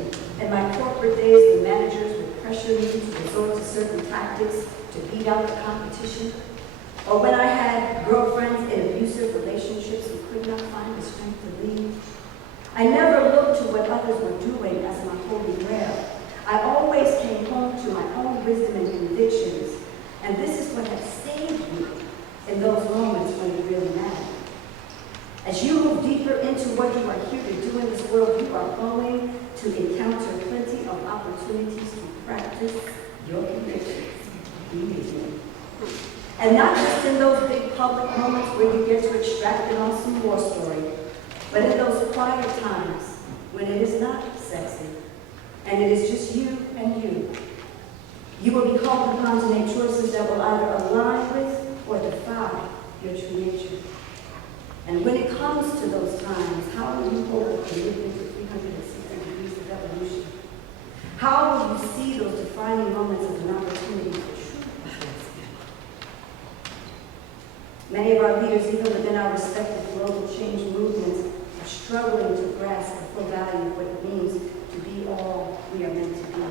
In my corporate days, the managers would pressure me to resort to certain tactics to beat out the competition. Or when I had girlfriends in abusive relationships who could not find the strength to leave. I never looked to what others were doing as my holy grail. I always came home to my own wisdom and convictions. And this is what has saved me in those moments when it really mattered. As you move deeper into what you are here to do in this world, you are going to encounter plenty of opportunities to practice your convictions. And not just in those big public moments where you get to extract an awesome war story, but in those quiet times when it is not sexy and it is just you and you. You will be called upon to make choices that will either align with or defy your true nature. And when it comes to those times, how will you hold a commitment to 360 degrees of evolution? How will you see those defining moments as an opportunity for true advancement? Many of our leaders, even within our respective global change movements, are struggling to grasp the full value of what it means to be all we are meant to be.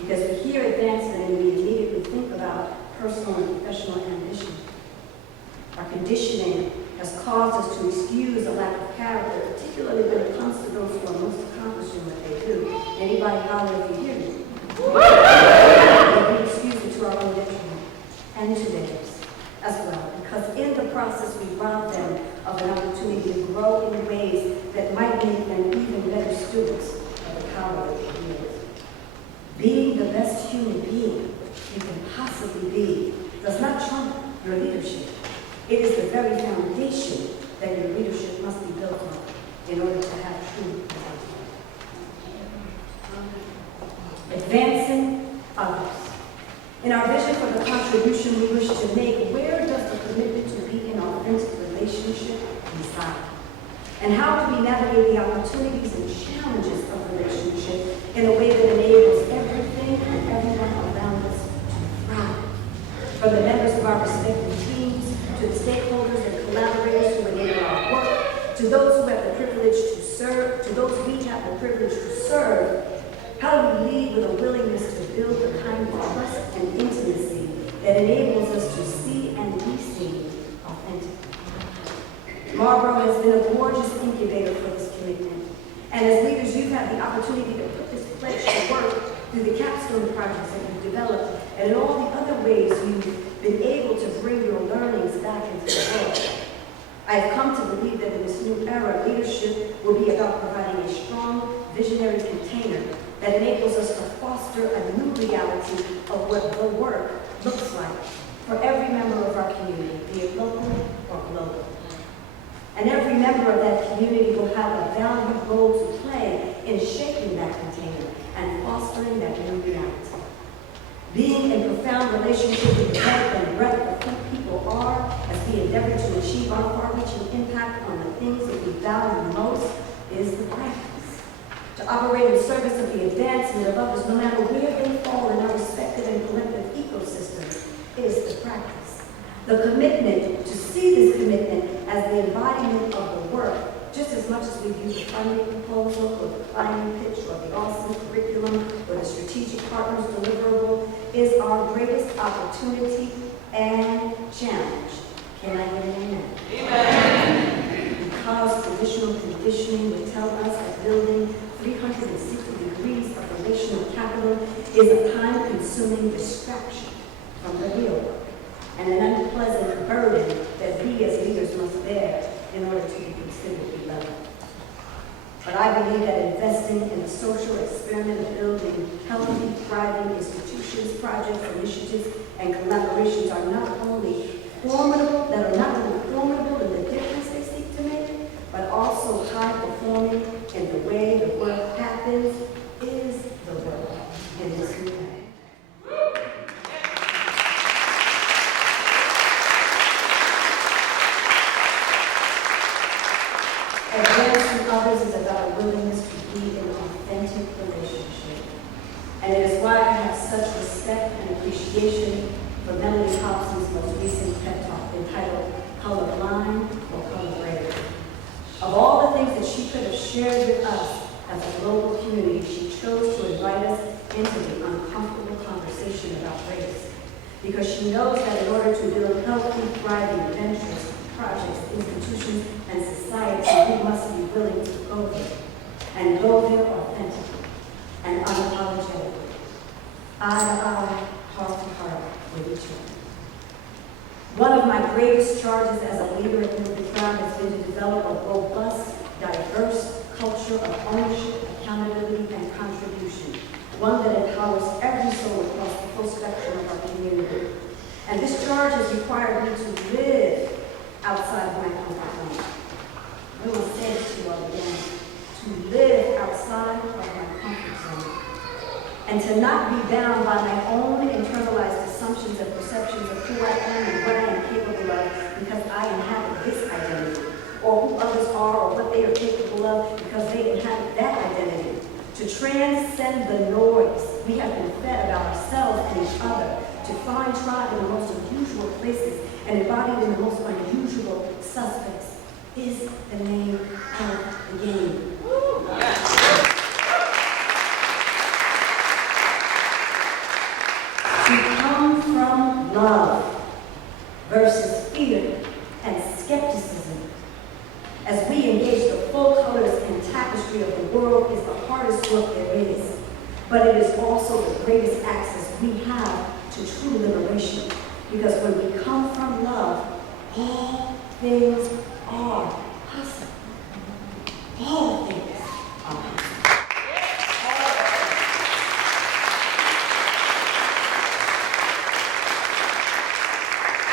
Because we hear advancement and we immediately think about personal and professional ambition. Our conditioning has caused us to excuse a lack of character, particularly when it comes to those who are most accomplished in what they do. Anybody holler if you hear me? We excuse it to our own detriment and to theirs as well, because in the process we rob them of an opportunity to grow in ways that might make them even better stewards of the power that they wield. Being the best human being you can possibly be does not trump your leadership. It is the very foundation that your leadership must be built on in order to have true advancement. Advancing others. In our vision for the contribution we wish to make, where does the commitment to be in authentic relationship reside? And how do we navigate the opportunities and challenges of relationship in a way that enables everything and everyone around us to thrive? those we have the privilege to serve, how do we lead with a willingness to build the kind of trust and intimacy that enables us to see and be seen authentically? Marlboro has been a gorgeous incubator for this commitment. And as leaders, you've had the opportunity to put this pledge to work through the capstone projects that you've developed and in all the other ways you've been able to bring your learnings back into the world. I have come to believe that in this new era, leadership will be about providing a strong, visionary container that enables us to foster a new reality of what the work looks like for every member of our community, be it local or global. And every member of that community will have a valuable role to play in shaping that container and fostering that new reality. Being in profound relationship with the depth and breadth of who people are as we endeavor to achieve our far-reaching impact on the things that we value most is the practice. To operate in service of the advancement of others, no matter where they fall in our respective and collective ecosystems, is the practice. The commitment, to see this commitment as the embodiment of the work, just as much as we view the funding proposal or the planning pitch or the awesome curriculum or the strategic partners deliverable, is our greatest opportunity and challenge. Can I get an amen? Amen. Because traditional conditioning would tell us that building 360 degrees of relational capital is a time-consuming distraction from the real work, and an unpleasant burden that we as leaders must bear in order to be considered beloved. But I believe that investing in the social experiment of building healthy, thriving institutions, projects, initiatives, and collaborations are not only formidable in the difference they seek to make, but also high-performing in the way the work happens is the work in this new way. Advancing others is about a willingness to be in authentic relationship. And it is why I have such respect and appreciation for Melanie Hobson's most recent TED Talk entitled Colorblind or Color-Rave. Of all the things that she could have shared with us as a global community, she chose to invite us into the uncomfortable conversation about race. Because she knows that in order to build healthy, thriving ventures, projects, institutions, and society, we must be willing to go there, and go there authentically and unapologetically, eye to eye, heart to heart with each other. One of my greatest charges as a leader at Movement Ground has been to develop a robust, diverse culture of ownership, accountability, and contribution, one that empowers every soul across the full spectrum of our community. And this charge has required me to live outside of my comfort zone. I will say this to you all again, to live outside of my comfort zone, and to not be bound by my own internalized assumptions and perceptions of who I am and what I am capable of because I inhabit this identity, or who others are or what they are capable of because they inhabit that identity. To transcend the noise we have been fed about ourselves and each other, to find tribe in the most unusual places and embodied in the most unusual suspects is the name of the game. To come from love versus fear and skepticism as we engage the full colors and tapestry of the world is the hardest work there is, but it is also the greatest access we have to true liberation. Because when we come from love, all things are possible. All things are possible.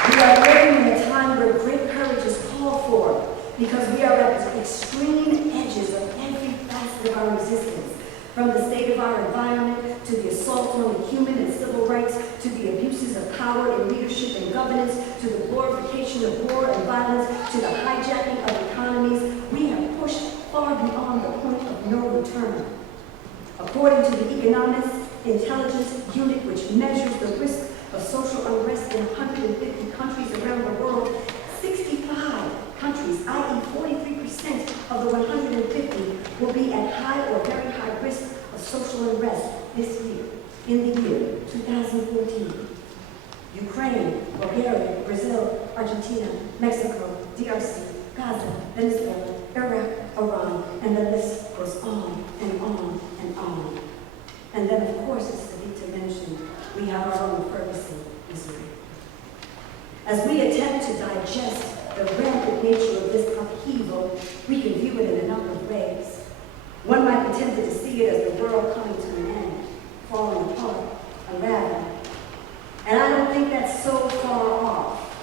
We are living in a time where great courage is called for because we are at the extreme edges of every facet of our existence. From the state of our environment, to the assault on the human and civil rights, to the abuses of power in leadership and governance, to the glorification of war and violence, to the hijacking of economies, we have pushed far beyond the point of no return. According to the Economics Intelligence Unit, which measures the risk of social unrest in 150 countries around the world, 65 countries, i.e. 43% of the 150, will be at high or very high risk of social unrest this year, in the year 2014. Ukraine, Bulgaria, Brazil, Argentina, Mexico, DRC, Gaza, Venezuela, Iraq, Iran, and the list goes on and on and on. And then, of course, as Savitha mentioned, we have our own Ferguson, Missouri. As we attempt to digest the rampant nature of this upheaval, we can view it in a number of ways. One might be tempted to see it as the world coming to an end, falling apart, unraveling. And I don't think that's so far off.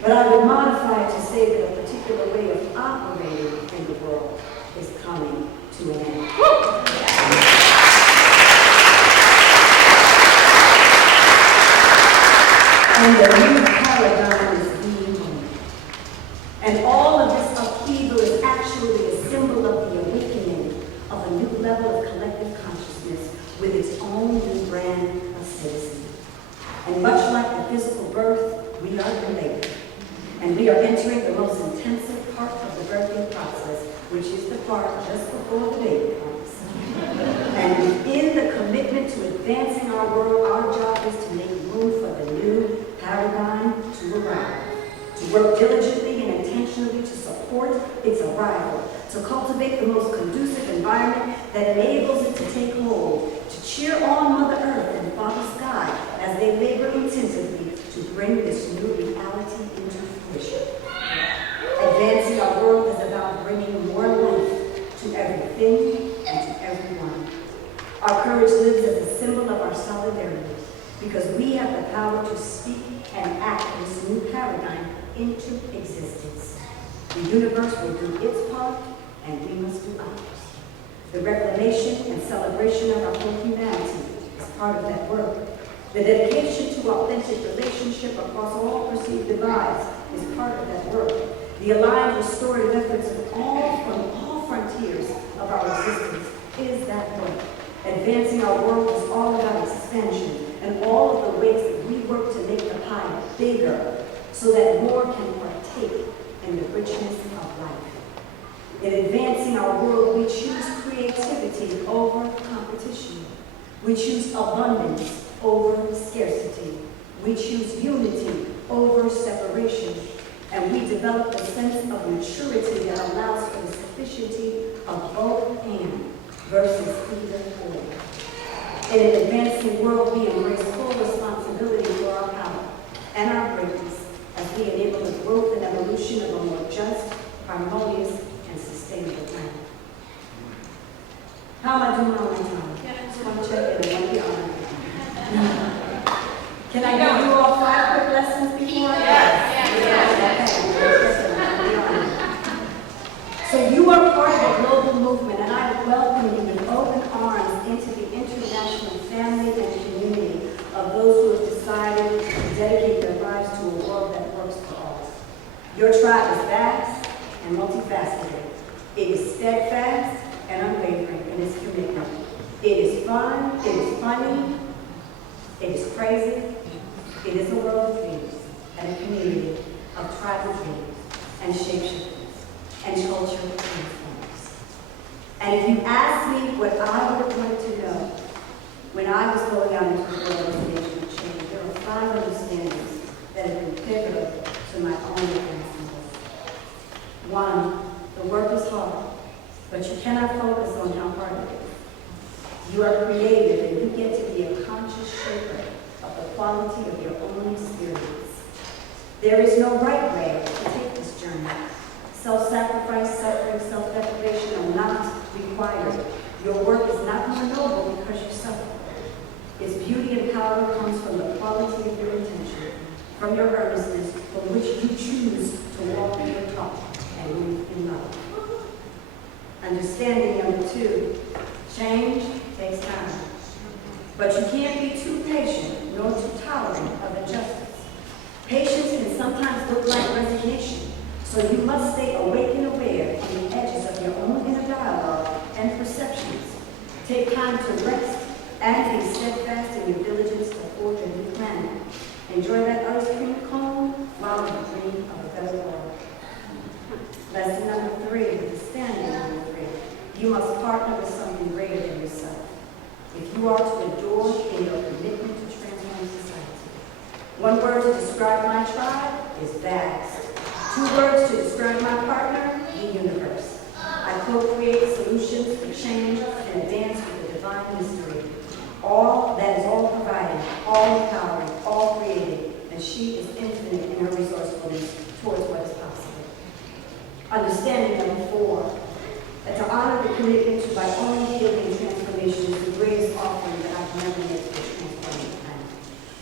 But I would modify it to say that a particular way of operating in the world is coming to an end. And the new paradigm is being born. And all of this upheaval is actually a symbol of the awakening of a new level of collective consciousness with its own new brand of citizen. And much like the physical birth, we are related. And we are entering the most intensive part of the birthing process, which is the part just before the baby comes. And within the commitment to advancing our world, our job is to make room for the new paradigm to arrive, to work diligently and intentionally to support its arrival, to cultivate the most conducive environment that enables it to take hold, to cheer on Mother Earth and Father Sky as they labor intensively to bring this new reality into fruition. Advancing our world is about bringing more life to everything and to everyone. Our courage lives as a symbol of our solidarity because we have the power to speak and act this new paradigm into existence. The universe will do its part and we must do ours. The reclamation and celebration of our whole humanity is part of that work. The dedication to authentic relationship across all perceived divides is part of that work. The aligned, restorative efforts of all from all frontiers of our existence is that work. Advancing our world is all about expansion and all of the ways that we work to make the pie bigger so that more can partake in the richness of life. In advancing our world, we choose creativity over competition. We choose abundance over scarcity. We choose unity over separation. And we develop a sense of maturity that allows for the sufficiency of both and versus either or. In an advancing world, we embrace full responsibility for our power and our greatness as we enable the growth and evolution of a more just, harmonious, and sustainable planet. How am I doing on my time? Just want to check in and want to be honored. Can I give you all 5 quick lessons before I So you are part of a global movement, and I welcome you with open arms into the international family and community of those who have decided to dedicate their lives to a world that works for all. Your tribe is vast and multifaceted. It is steadfast and unwavering in its commitment. It is fun, it is funny, it is crazy, it is a world of dreams and a community of tribal dreams and shapeshifters and culture transformers. And if you ask me what I would have wanted to know when I was going out into the world as an agent of change, there are 5 understandings that have been pivotal to my own advancement. 1, the work is hard, but you cannot focus on how hard it is. You are creative and you get to be a conscious shaper of the quality of your own experience. There is no right way to take this journey. Self-sacrifice, suffering, self-deprivation are not required. Your work is not more noble because you suffer. Its beauty and power comes from the quality of your intention, from your earnestness, from which you choose to walk in your talk and move in love. Understanding number 2, change takes time. But you can't be too patient nor too tolerant of injustice. Patience can sometimes look like resignation, so you must stay awake and aware on the edges of your own inner dialogue and perceptions. Take time to rest and be steadfast in your diligence to forge a new planet. Enjoy that ice cream cone while you dream of a better world. Lesson number 3, understanding number 3. You must partner with something greater than yourself. If you are to endure in your commitment to transform society. One word to describe my tribe is vast. 2 words to describe my partner, the universe. I co-create solutions for change and a dance with the divine mystery. All that is all providing, all empowering, all creating, and she is infinite in her resourcefulness towards what is possible. Understanding number 4, that to honor the commitment to my own healing and transformation is the greatest offering that I've never made to the transforming planet.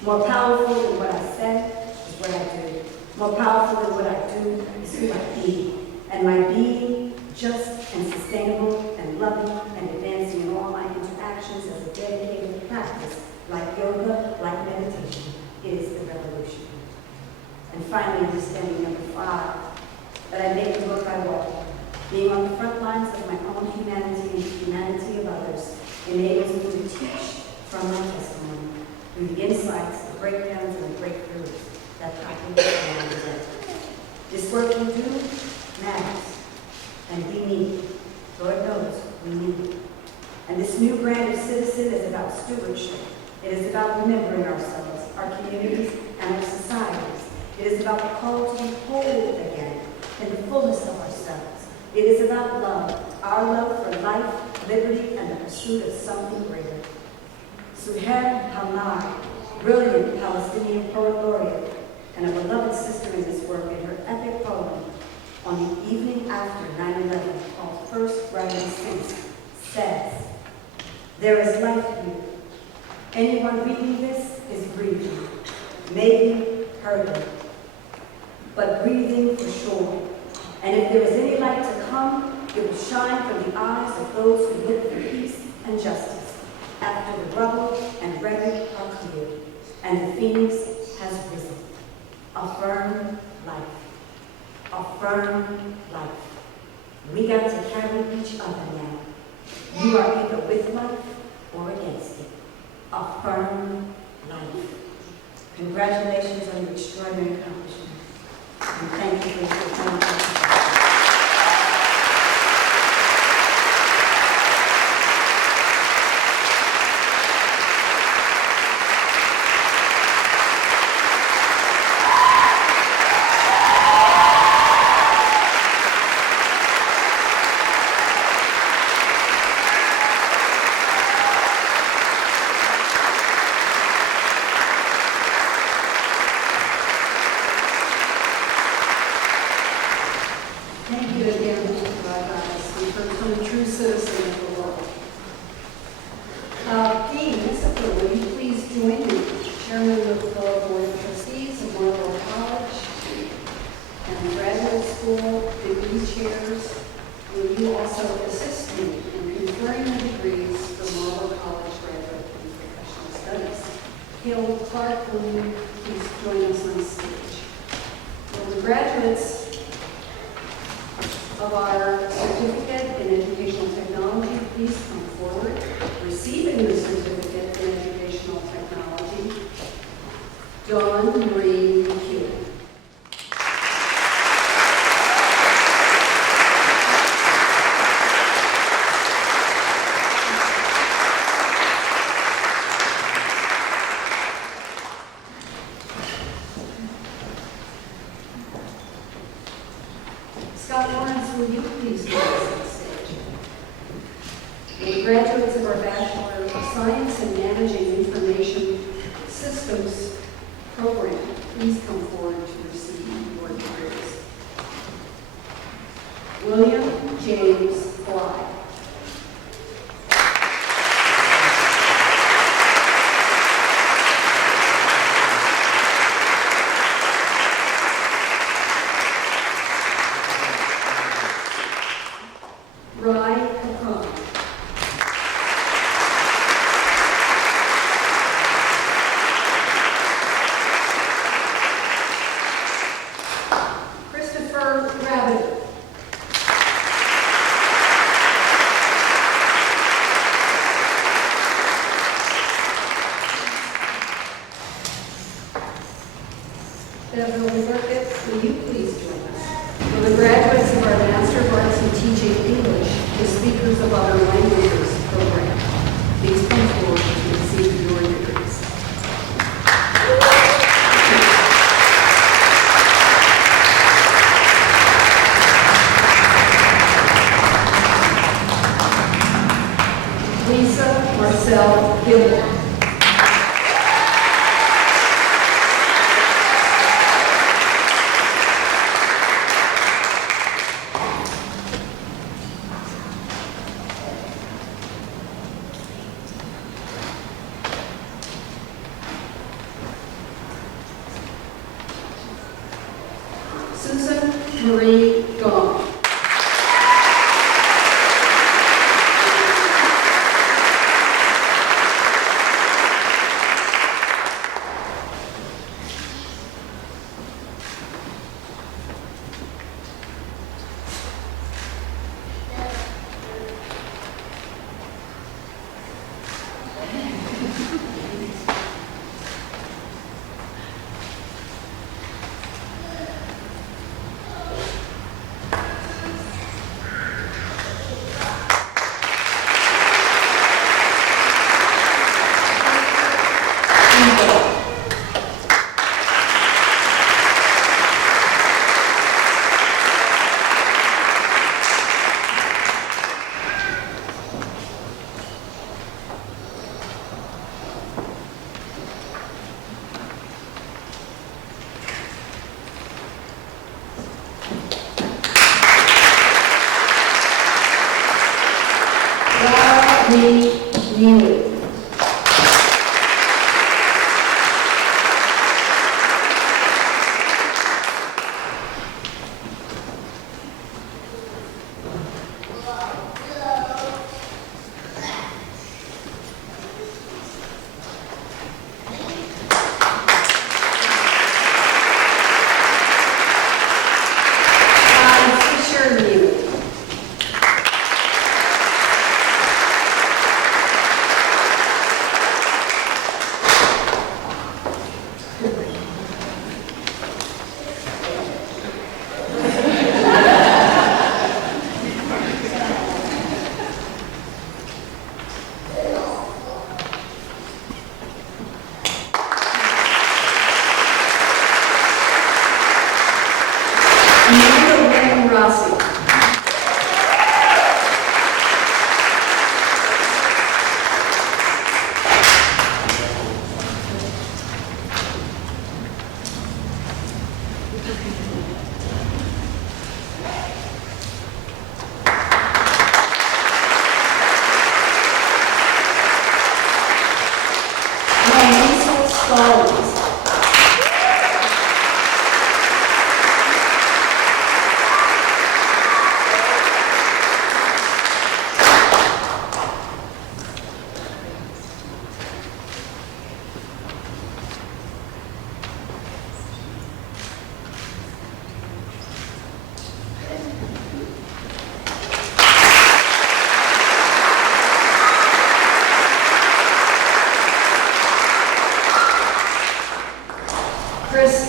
More powerful than what I said is what I do. More powerful than what I do is who I be. And my being, just and sustainable and loving and advancing in all my interactions as a dedicated practice, like yoga, like meditation, is the revolution. And finally, understanding number 5, that I make the book I walk. Being on the front lines of my own humanity and the humanity of others enables me to teach from my testimony through the insights, the breakdowns, and the breakthroughs that happen around the way. This work we do matters, and we need it. Lord knows we need it. And this new brand of citizen is about stewardship. It is about remembering ourselves, our communities, and our societies. It is about the call to be whole again in the fullness of ourselves. It is about love, our love for life, liberty, and the pursuit of something greater. Suhair Hamad, brilliant Palestinian poet laureate, and a beloved sister in this work, in her epic poem on the evening after 9/11, called First Writing Since, says, "There is life here. Anyone reading this is breathing, maybe hurting, but breathing for sure. And if there is any light to come, it will shine from the eyes of those who look for peace and justice, after the rubble and wreckage are cleared, and the phoenix has risen. Affirm life. Affirm life. We got to carry each other now. You are either with life or against it. Affirm life." Congratulations on your extraordinary accomplishment. And thank you for your time. Thank you again, Rha Goddess. We've heard from a true citizen of the world. Dean Nicyper, will you please join me, Chairman of the Board of Trustees of Marlboro College and the Graduate School Degree Chairs? Will you also assist me in conferring the degrees for Marlboro College Graduate and Professional Studies? Hill Clark, will you please join us on stage? Will the graduates of our certificate in educational technology please come forward? Receiving the certificate in educational technology, Dawn Marie McCulloch. Scott Lawrence, will you please join us on stage? The graduates of our Bachelor of Science in Managing Information Systems program, please come forward to receive your degrees. William James Bly. Rha Goddess. Christopher Rabbit. Lisa Marcel Gilmore. Susan Marie Gong.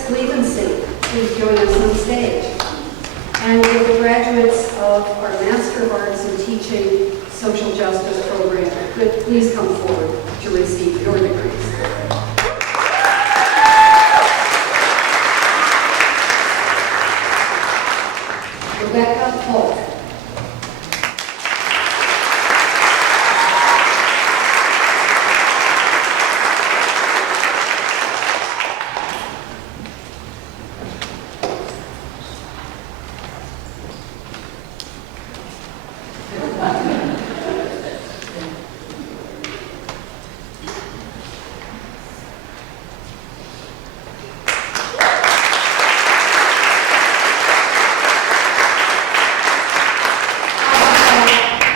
Lievense, please join us on stage. And will the graduates of our Master of Arts in Teaching Social Justice program could please come forward to receive your degrees. Rebecca Holt.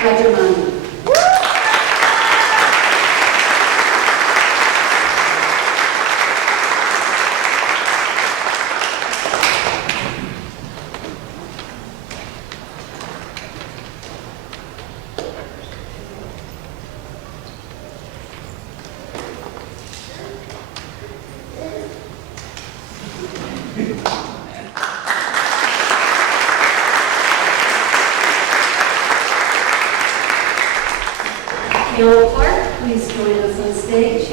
Rajamani. Clark, please join us on stage.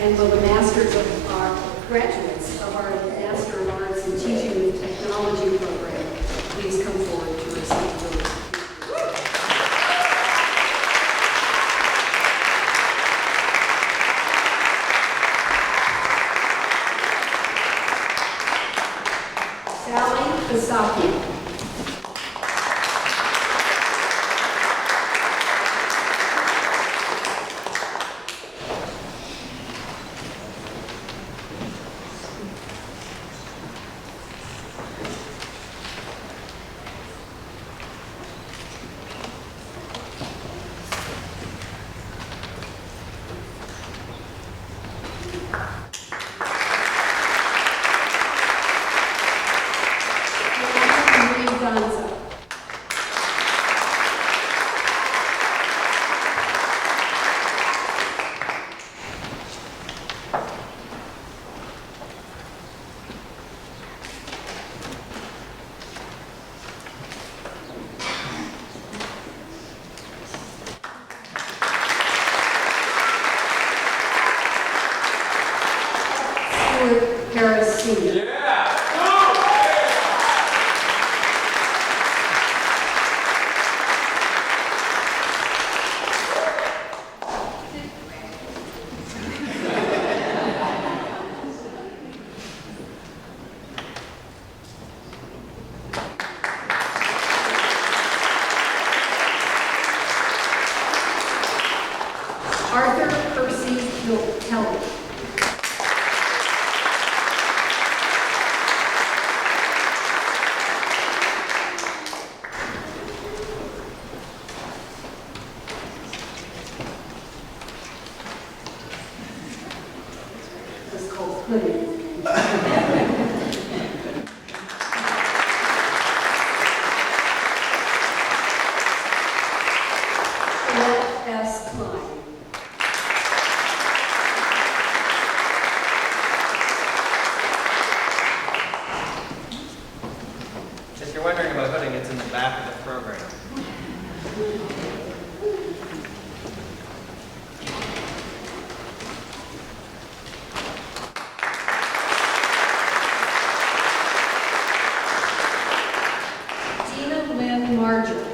And will the masters of our graduates of our Master of Arts in Teaching and Technology program please come forward to receive those. tenure. Arthur Percy Kelly. This is called pudding. S. Klein. If you're wondering about hooding, it's in the back of the program. Dina Lynn Marjorie.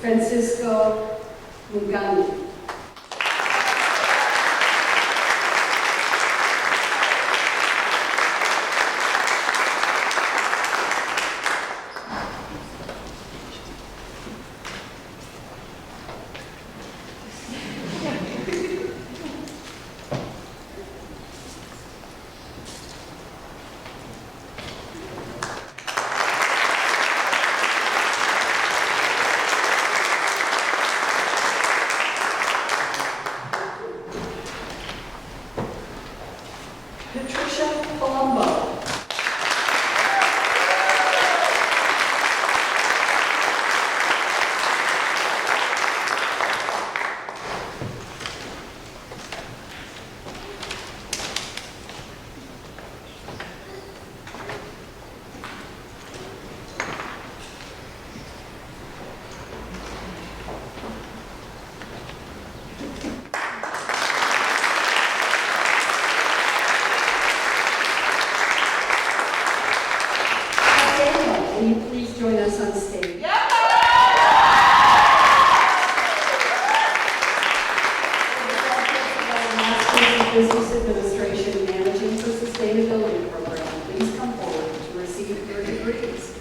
Francisco Mugani. Will you please join us on stage? Masters of Business Administration Managing for Sustainability program. Please come forward to receive your degrees.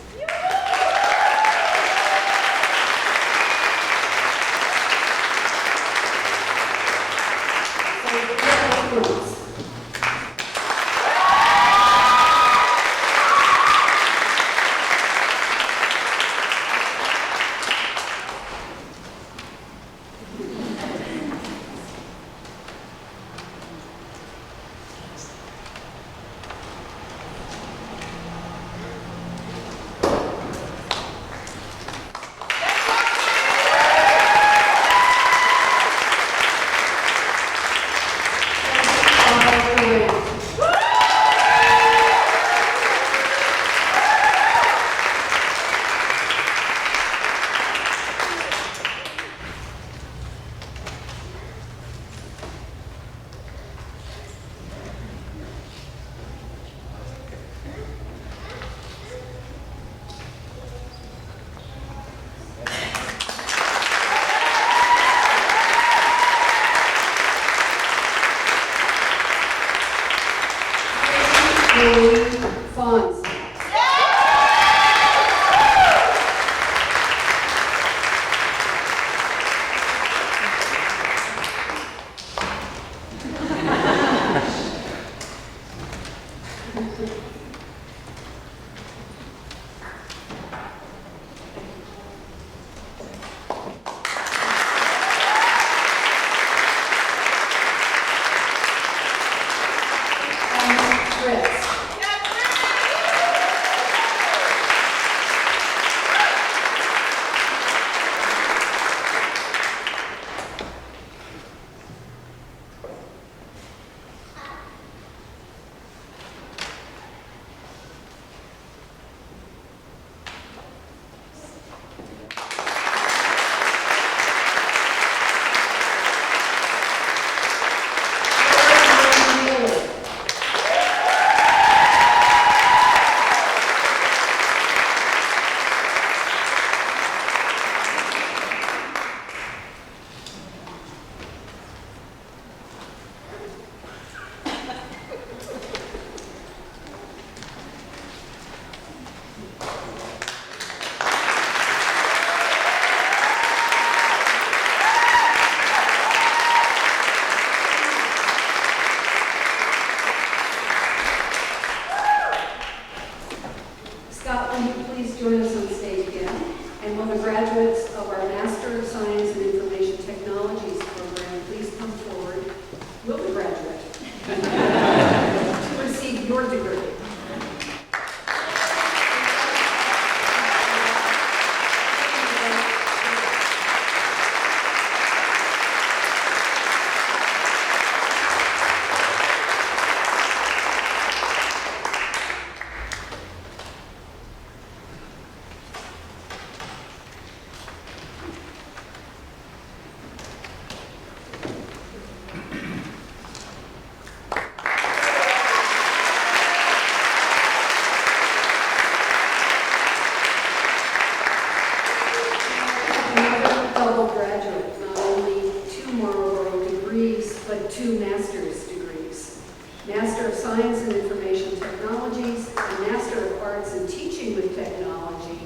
2 master's degrees, Master of Science in Information Technologies and Master of Arts in Teaching with Technology,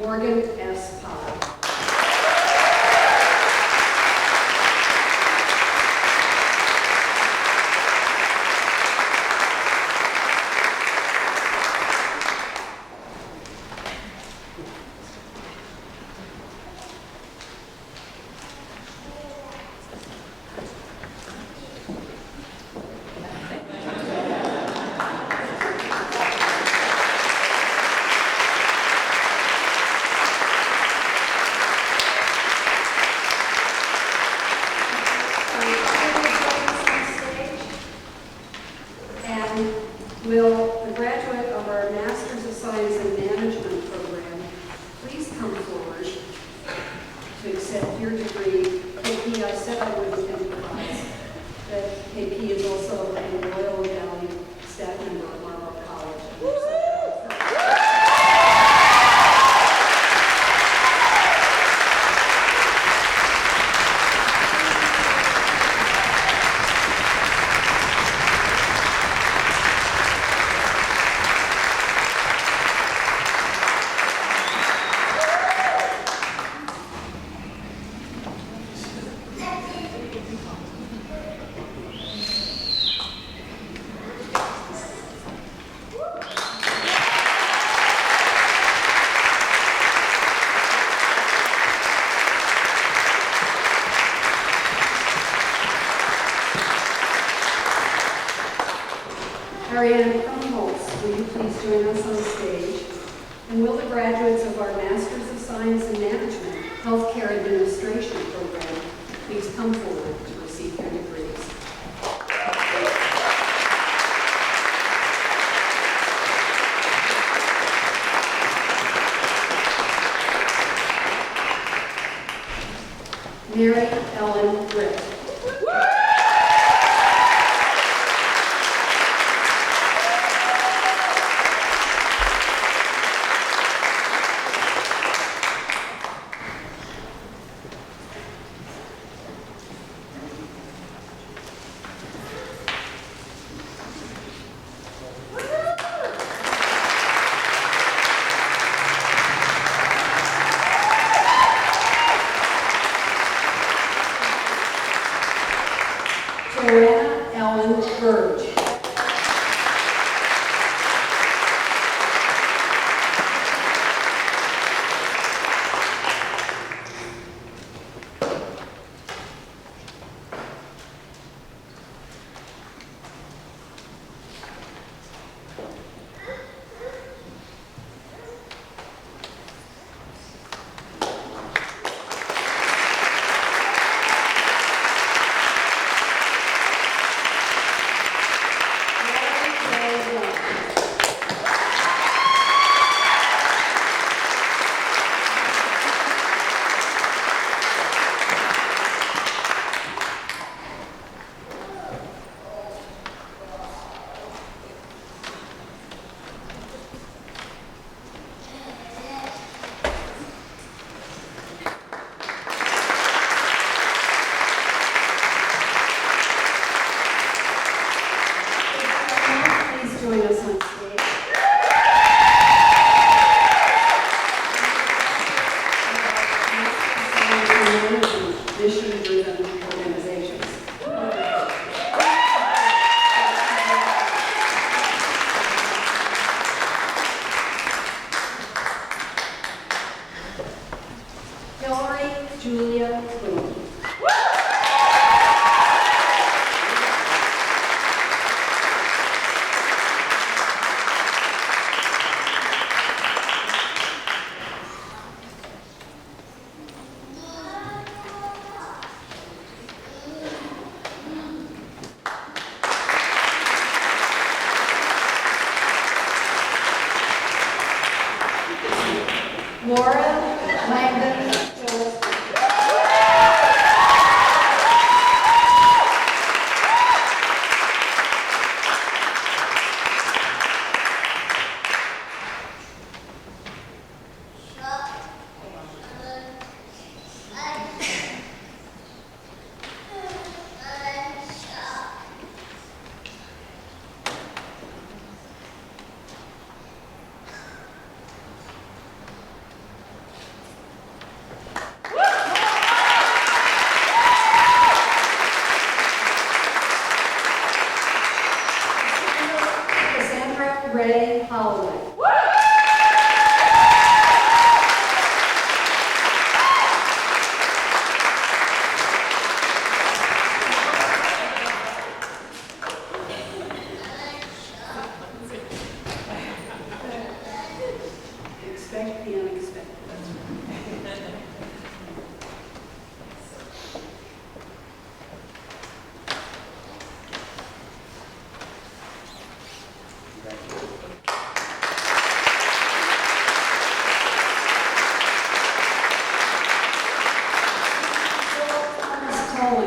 Morgan S. Potter. Will the graduate of our Masters of Science in Management program please come forward to accept your degree? KP, I said I wouldn't improvise, that KP is also a loyal and valued staff member of Marlboro College. Ariane Krumholz, will you please join us on stage? And will the graduates of our Masters of Science in Management Healthcare Administration program please come forward to receive their degrees? Mary Ellen Britt.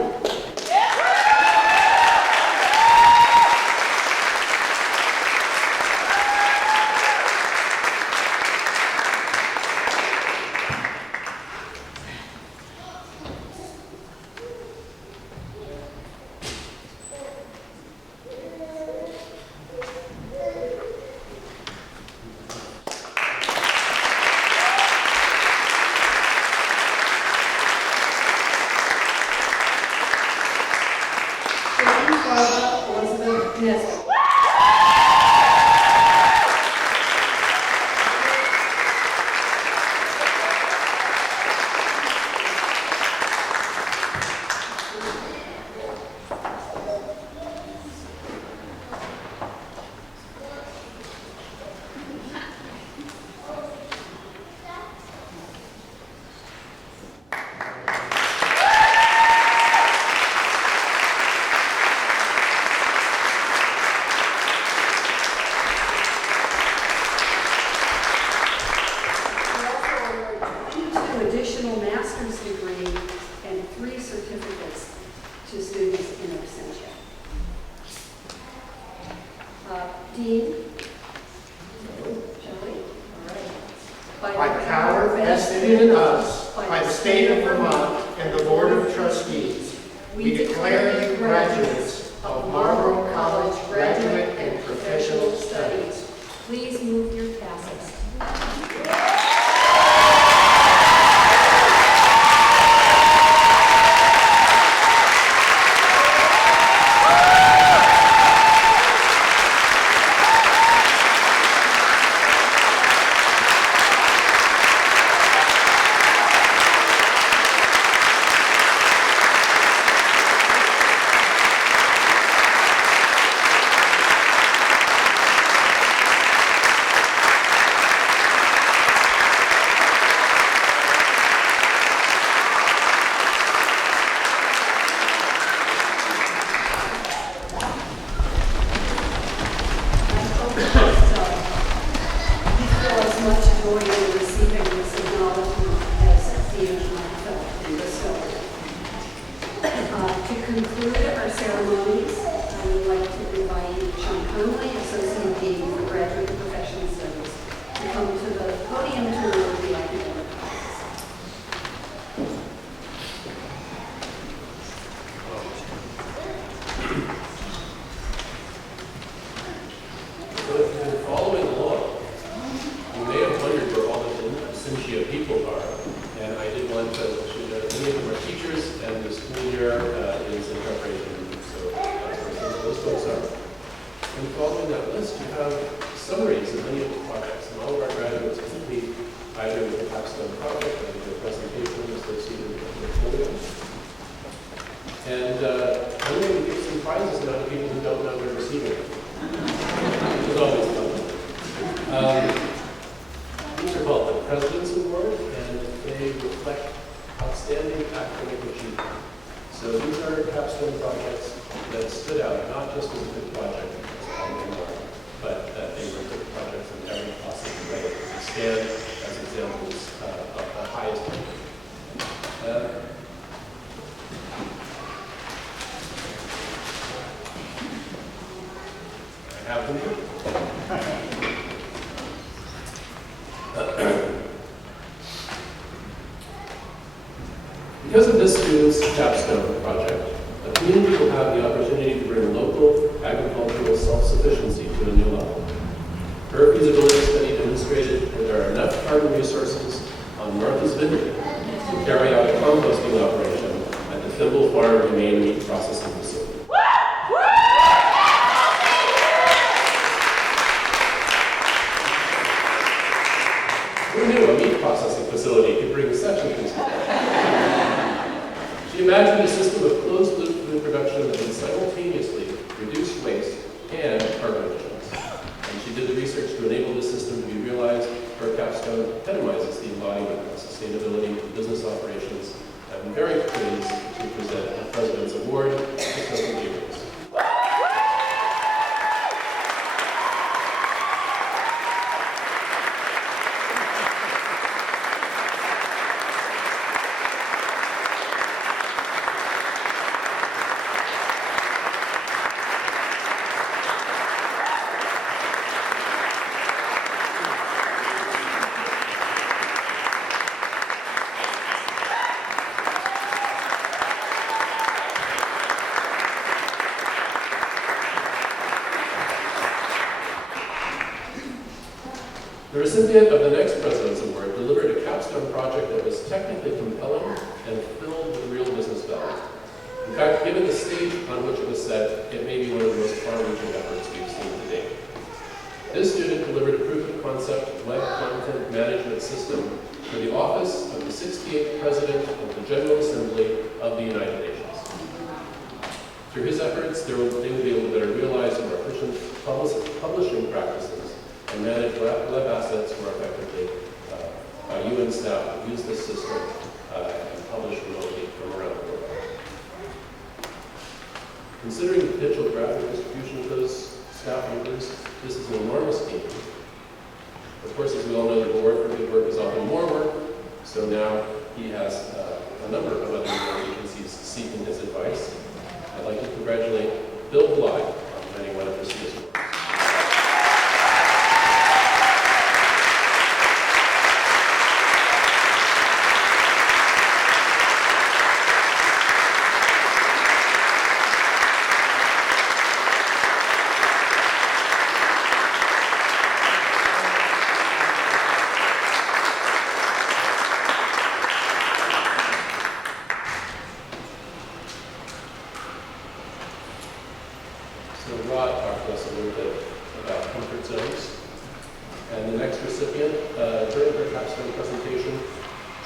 Rajamani. by the power vested in us by the state of Vermont and the Board of Trustees, we declare you graduates of Marlboro College Graduate and Professional Studies. Please move your passes. Because of this student's capstone project, the community will have the opportunity to bring local agricultural self-sufficiency to a new level. Her feasibility study demonstrated that there are enough carbon resources on Martha's Vineyard to carry out a composting operation at the Thimble Farm Humane Meat Processing Facility. Who knew a meat processing facility could bring such a thing? She imagined a system of closed-loop food production that would simultaneously reduce waste and carbon emissions. And she did the research to enable this system to be realized. Her capstone epitomizes the embodiment of sustainability in business operations. I'm very pleased to present the President's Award to Sophie Gabriels. The recipient of the next President's Award delivered a capstone project that was technically compelling and filled with real business value. In fact, given the stage on which it was set, it may be one of the most far-reaching efforts we've seen to date. This student delivered a proof of concept web content management system for the office of the 68th President of the General Assembly of the United Nations. Through his efforts, they would be able to better realize more efficient publishing practices and manage web assets more effectively. UN staff would use this system and publish remotely from around the world. Considering the potential graphic distribution of those staff members, this is an enormous team. Of course, as we all know, the board for good work is often more work, so now he has a number of other agencies seeking his advice. I'd like to congratulate Bill Bly on winning one of his awards. So Rha talked to us a little bit about comfort zones. And the next recipient, during her capstone presentation,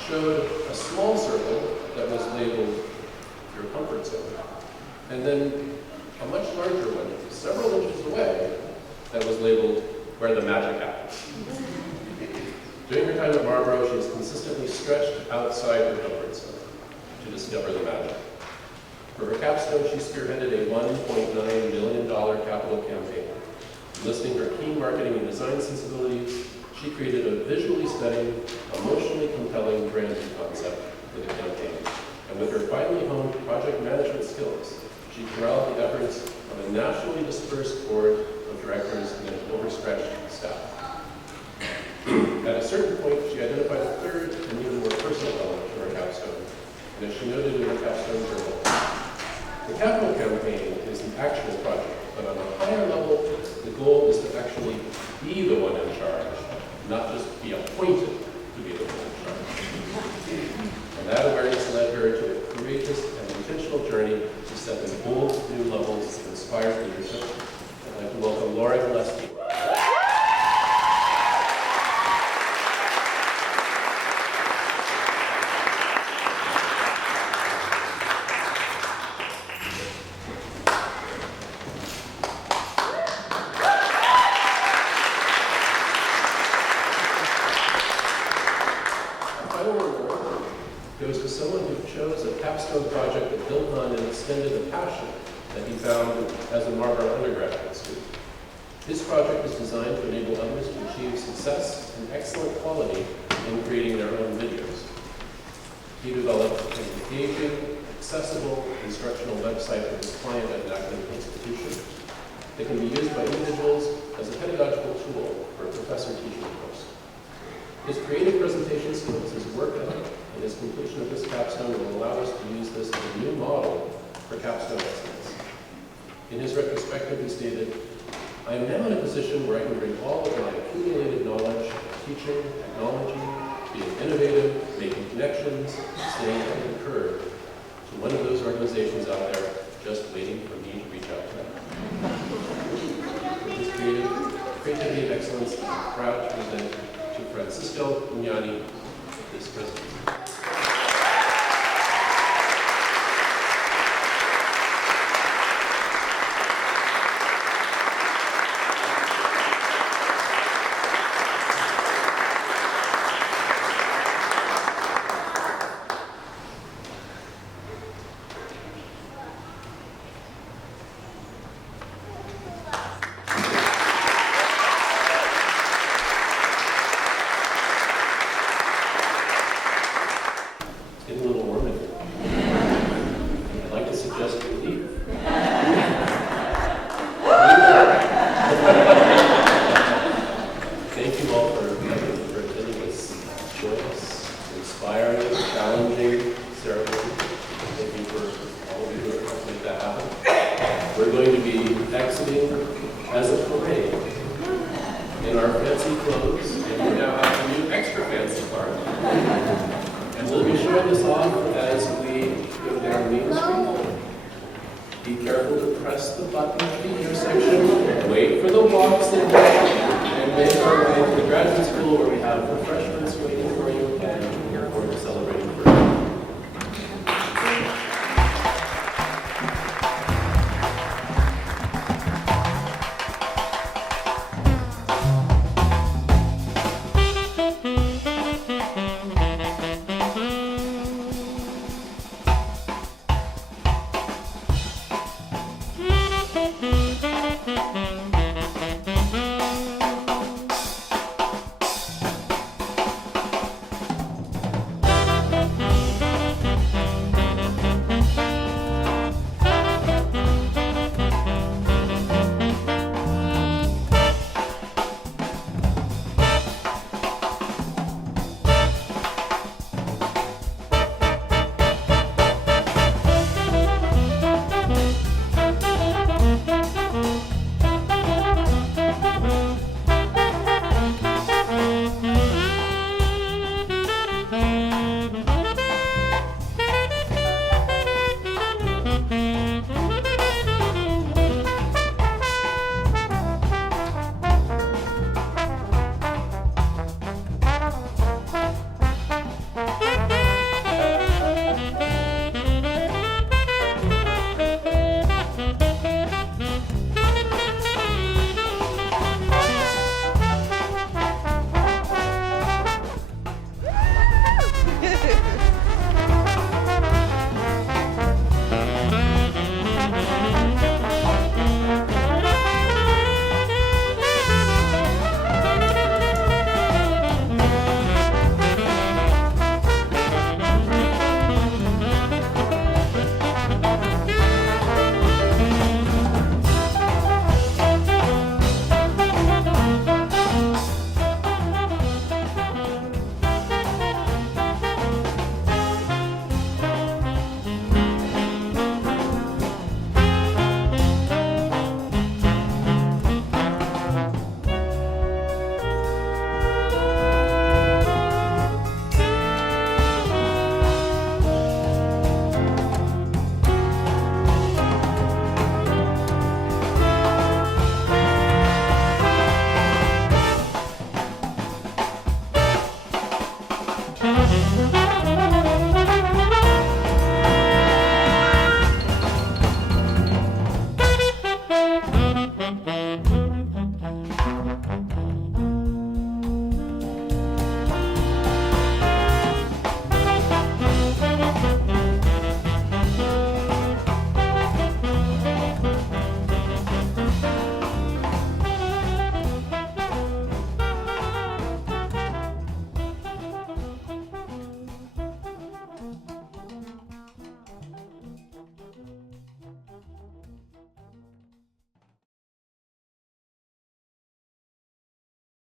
showed a small circle that was labeled your comfort zone. And then a much larger one, several inches away, that was labeled where the magic happens. During her time at Marlboro, she has consistently stretched outside her comfort zone to discover the magic. For her capstone, she spearheaded a $1.9 million capital campaign. Listing her keen marketing and design sensibilities, she created a visually stunning, emotionally compelling branding concept for the campaign. And with her finely honed project management skills, she corralled the efforts of a nationally dispersed board of directors and an overstretched staff. At a certain point, she identified a third and even more personal element to her capstone. And as she noted in her capstone journal, the capital campaign is the actual project, but on a higher level, the goal is to actually be the one in charge, not just be appointed to be the one in charge. And that awareness led her to a courageous and intentional journey to step into bold new levels of inspired leadership. I'd like to welcome Rha Goddess. Goes to someone who chose a capstone project that built on and extended a passion that he found as a Marlboro undergraduate student. His project is designed to enable others to achieve success and excellent quality in creating their own videos. He developed an engaging, accessible instructional website for his client at an academic institution that can be used by individuals as a pedagogical tool for a professor-teaching course. His creative presentation skills, his work ethic, and his completion of this capstone will allow us to use this as a new model for capstone excellence. In his retrospective, he stated, "I am now in a position where I can bring all of my accumulated knowledge of teaching, technology, being innovative, making connections, staying ahead of the curve, to one of those organizations out there just waiting for me to reach out to them." With his creativity and excellence, I'm proud to present to Francisco Uñani this presentation. We're going to be exiting as a parade in our our fancy clothes, and we now have a new extra fancy part. And we'll be showing this off as we go down Main Street. Be careful to press the button at the intersection, wait for the walk signal, and make our way to the graduate school where we have refreshments waiting for you.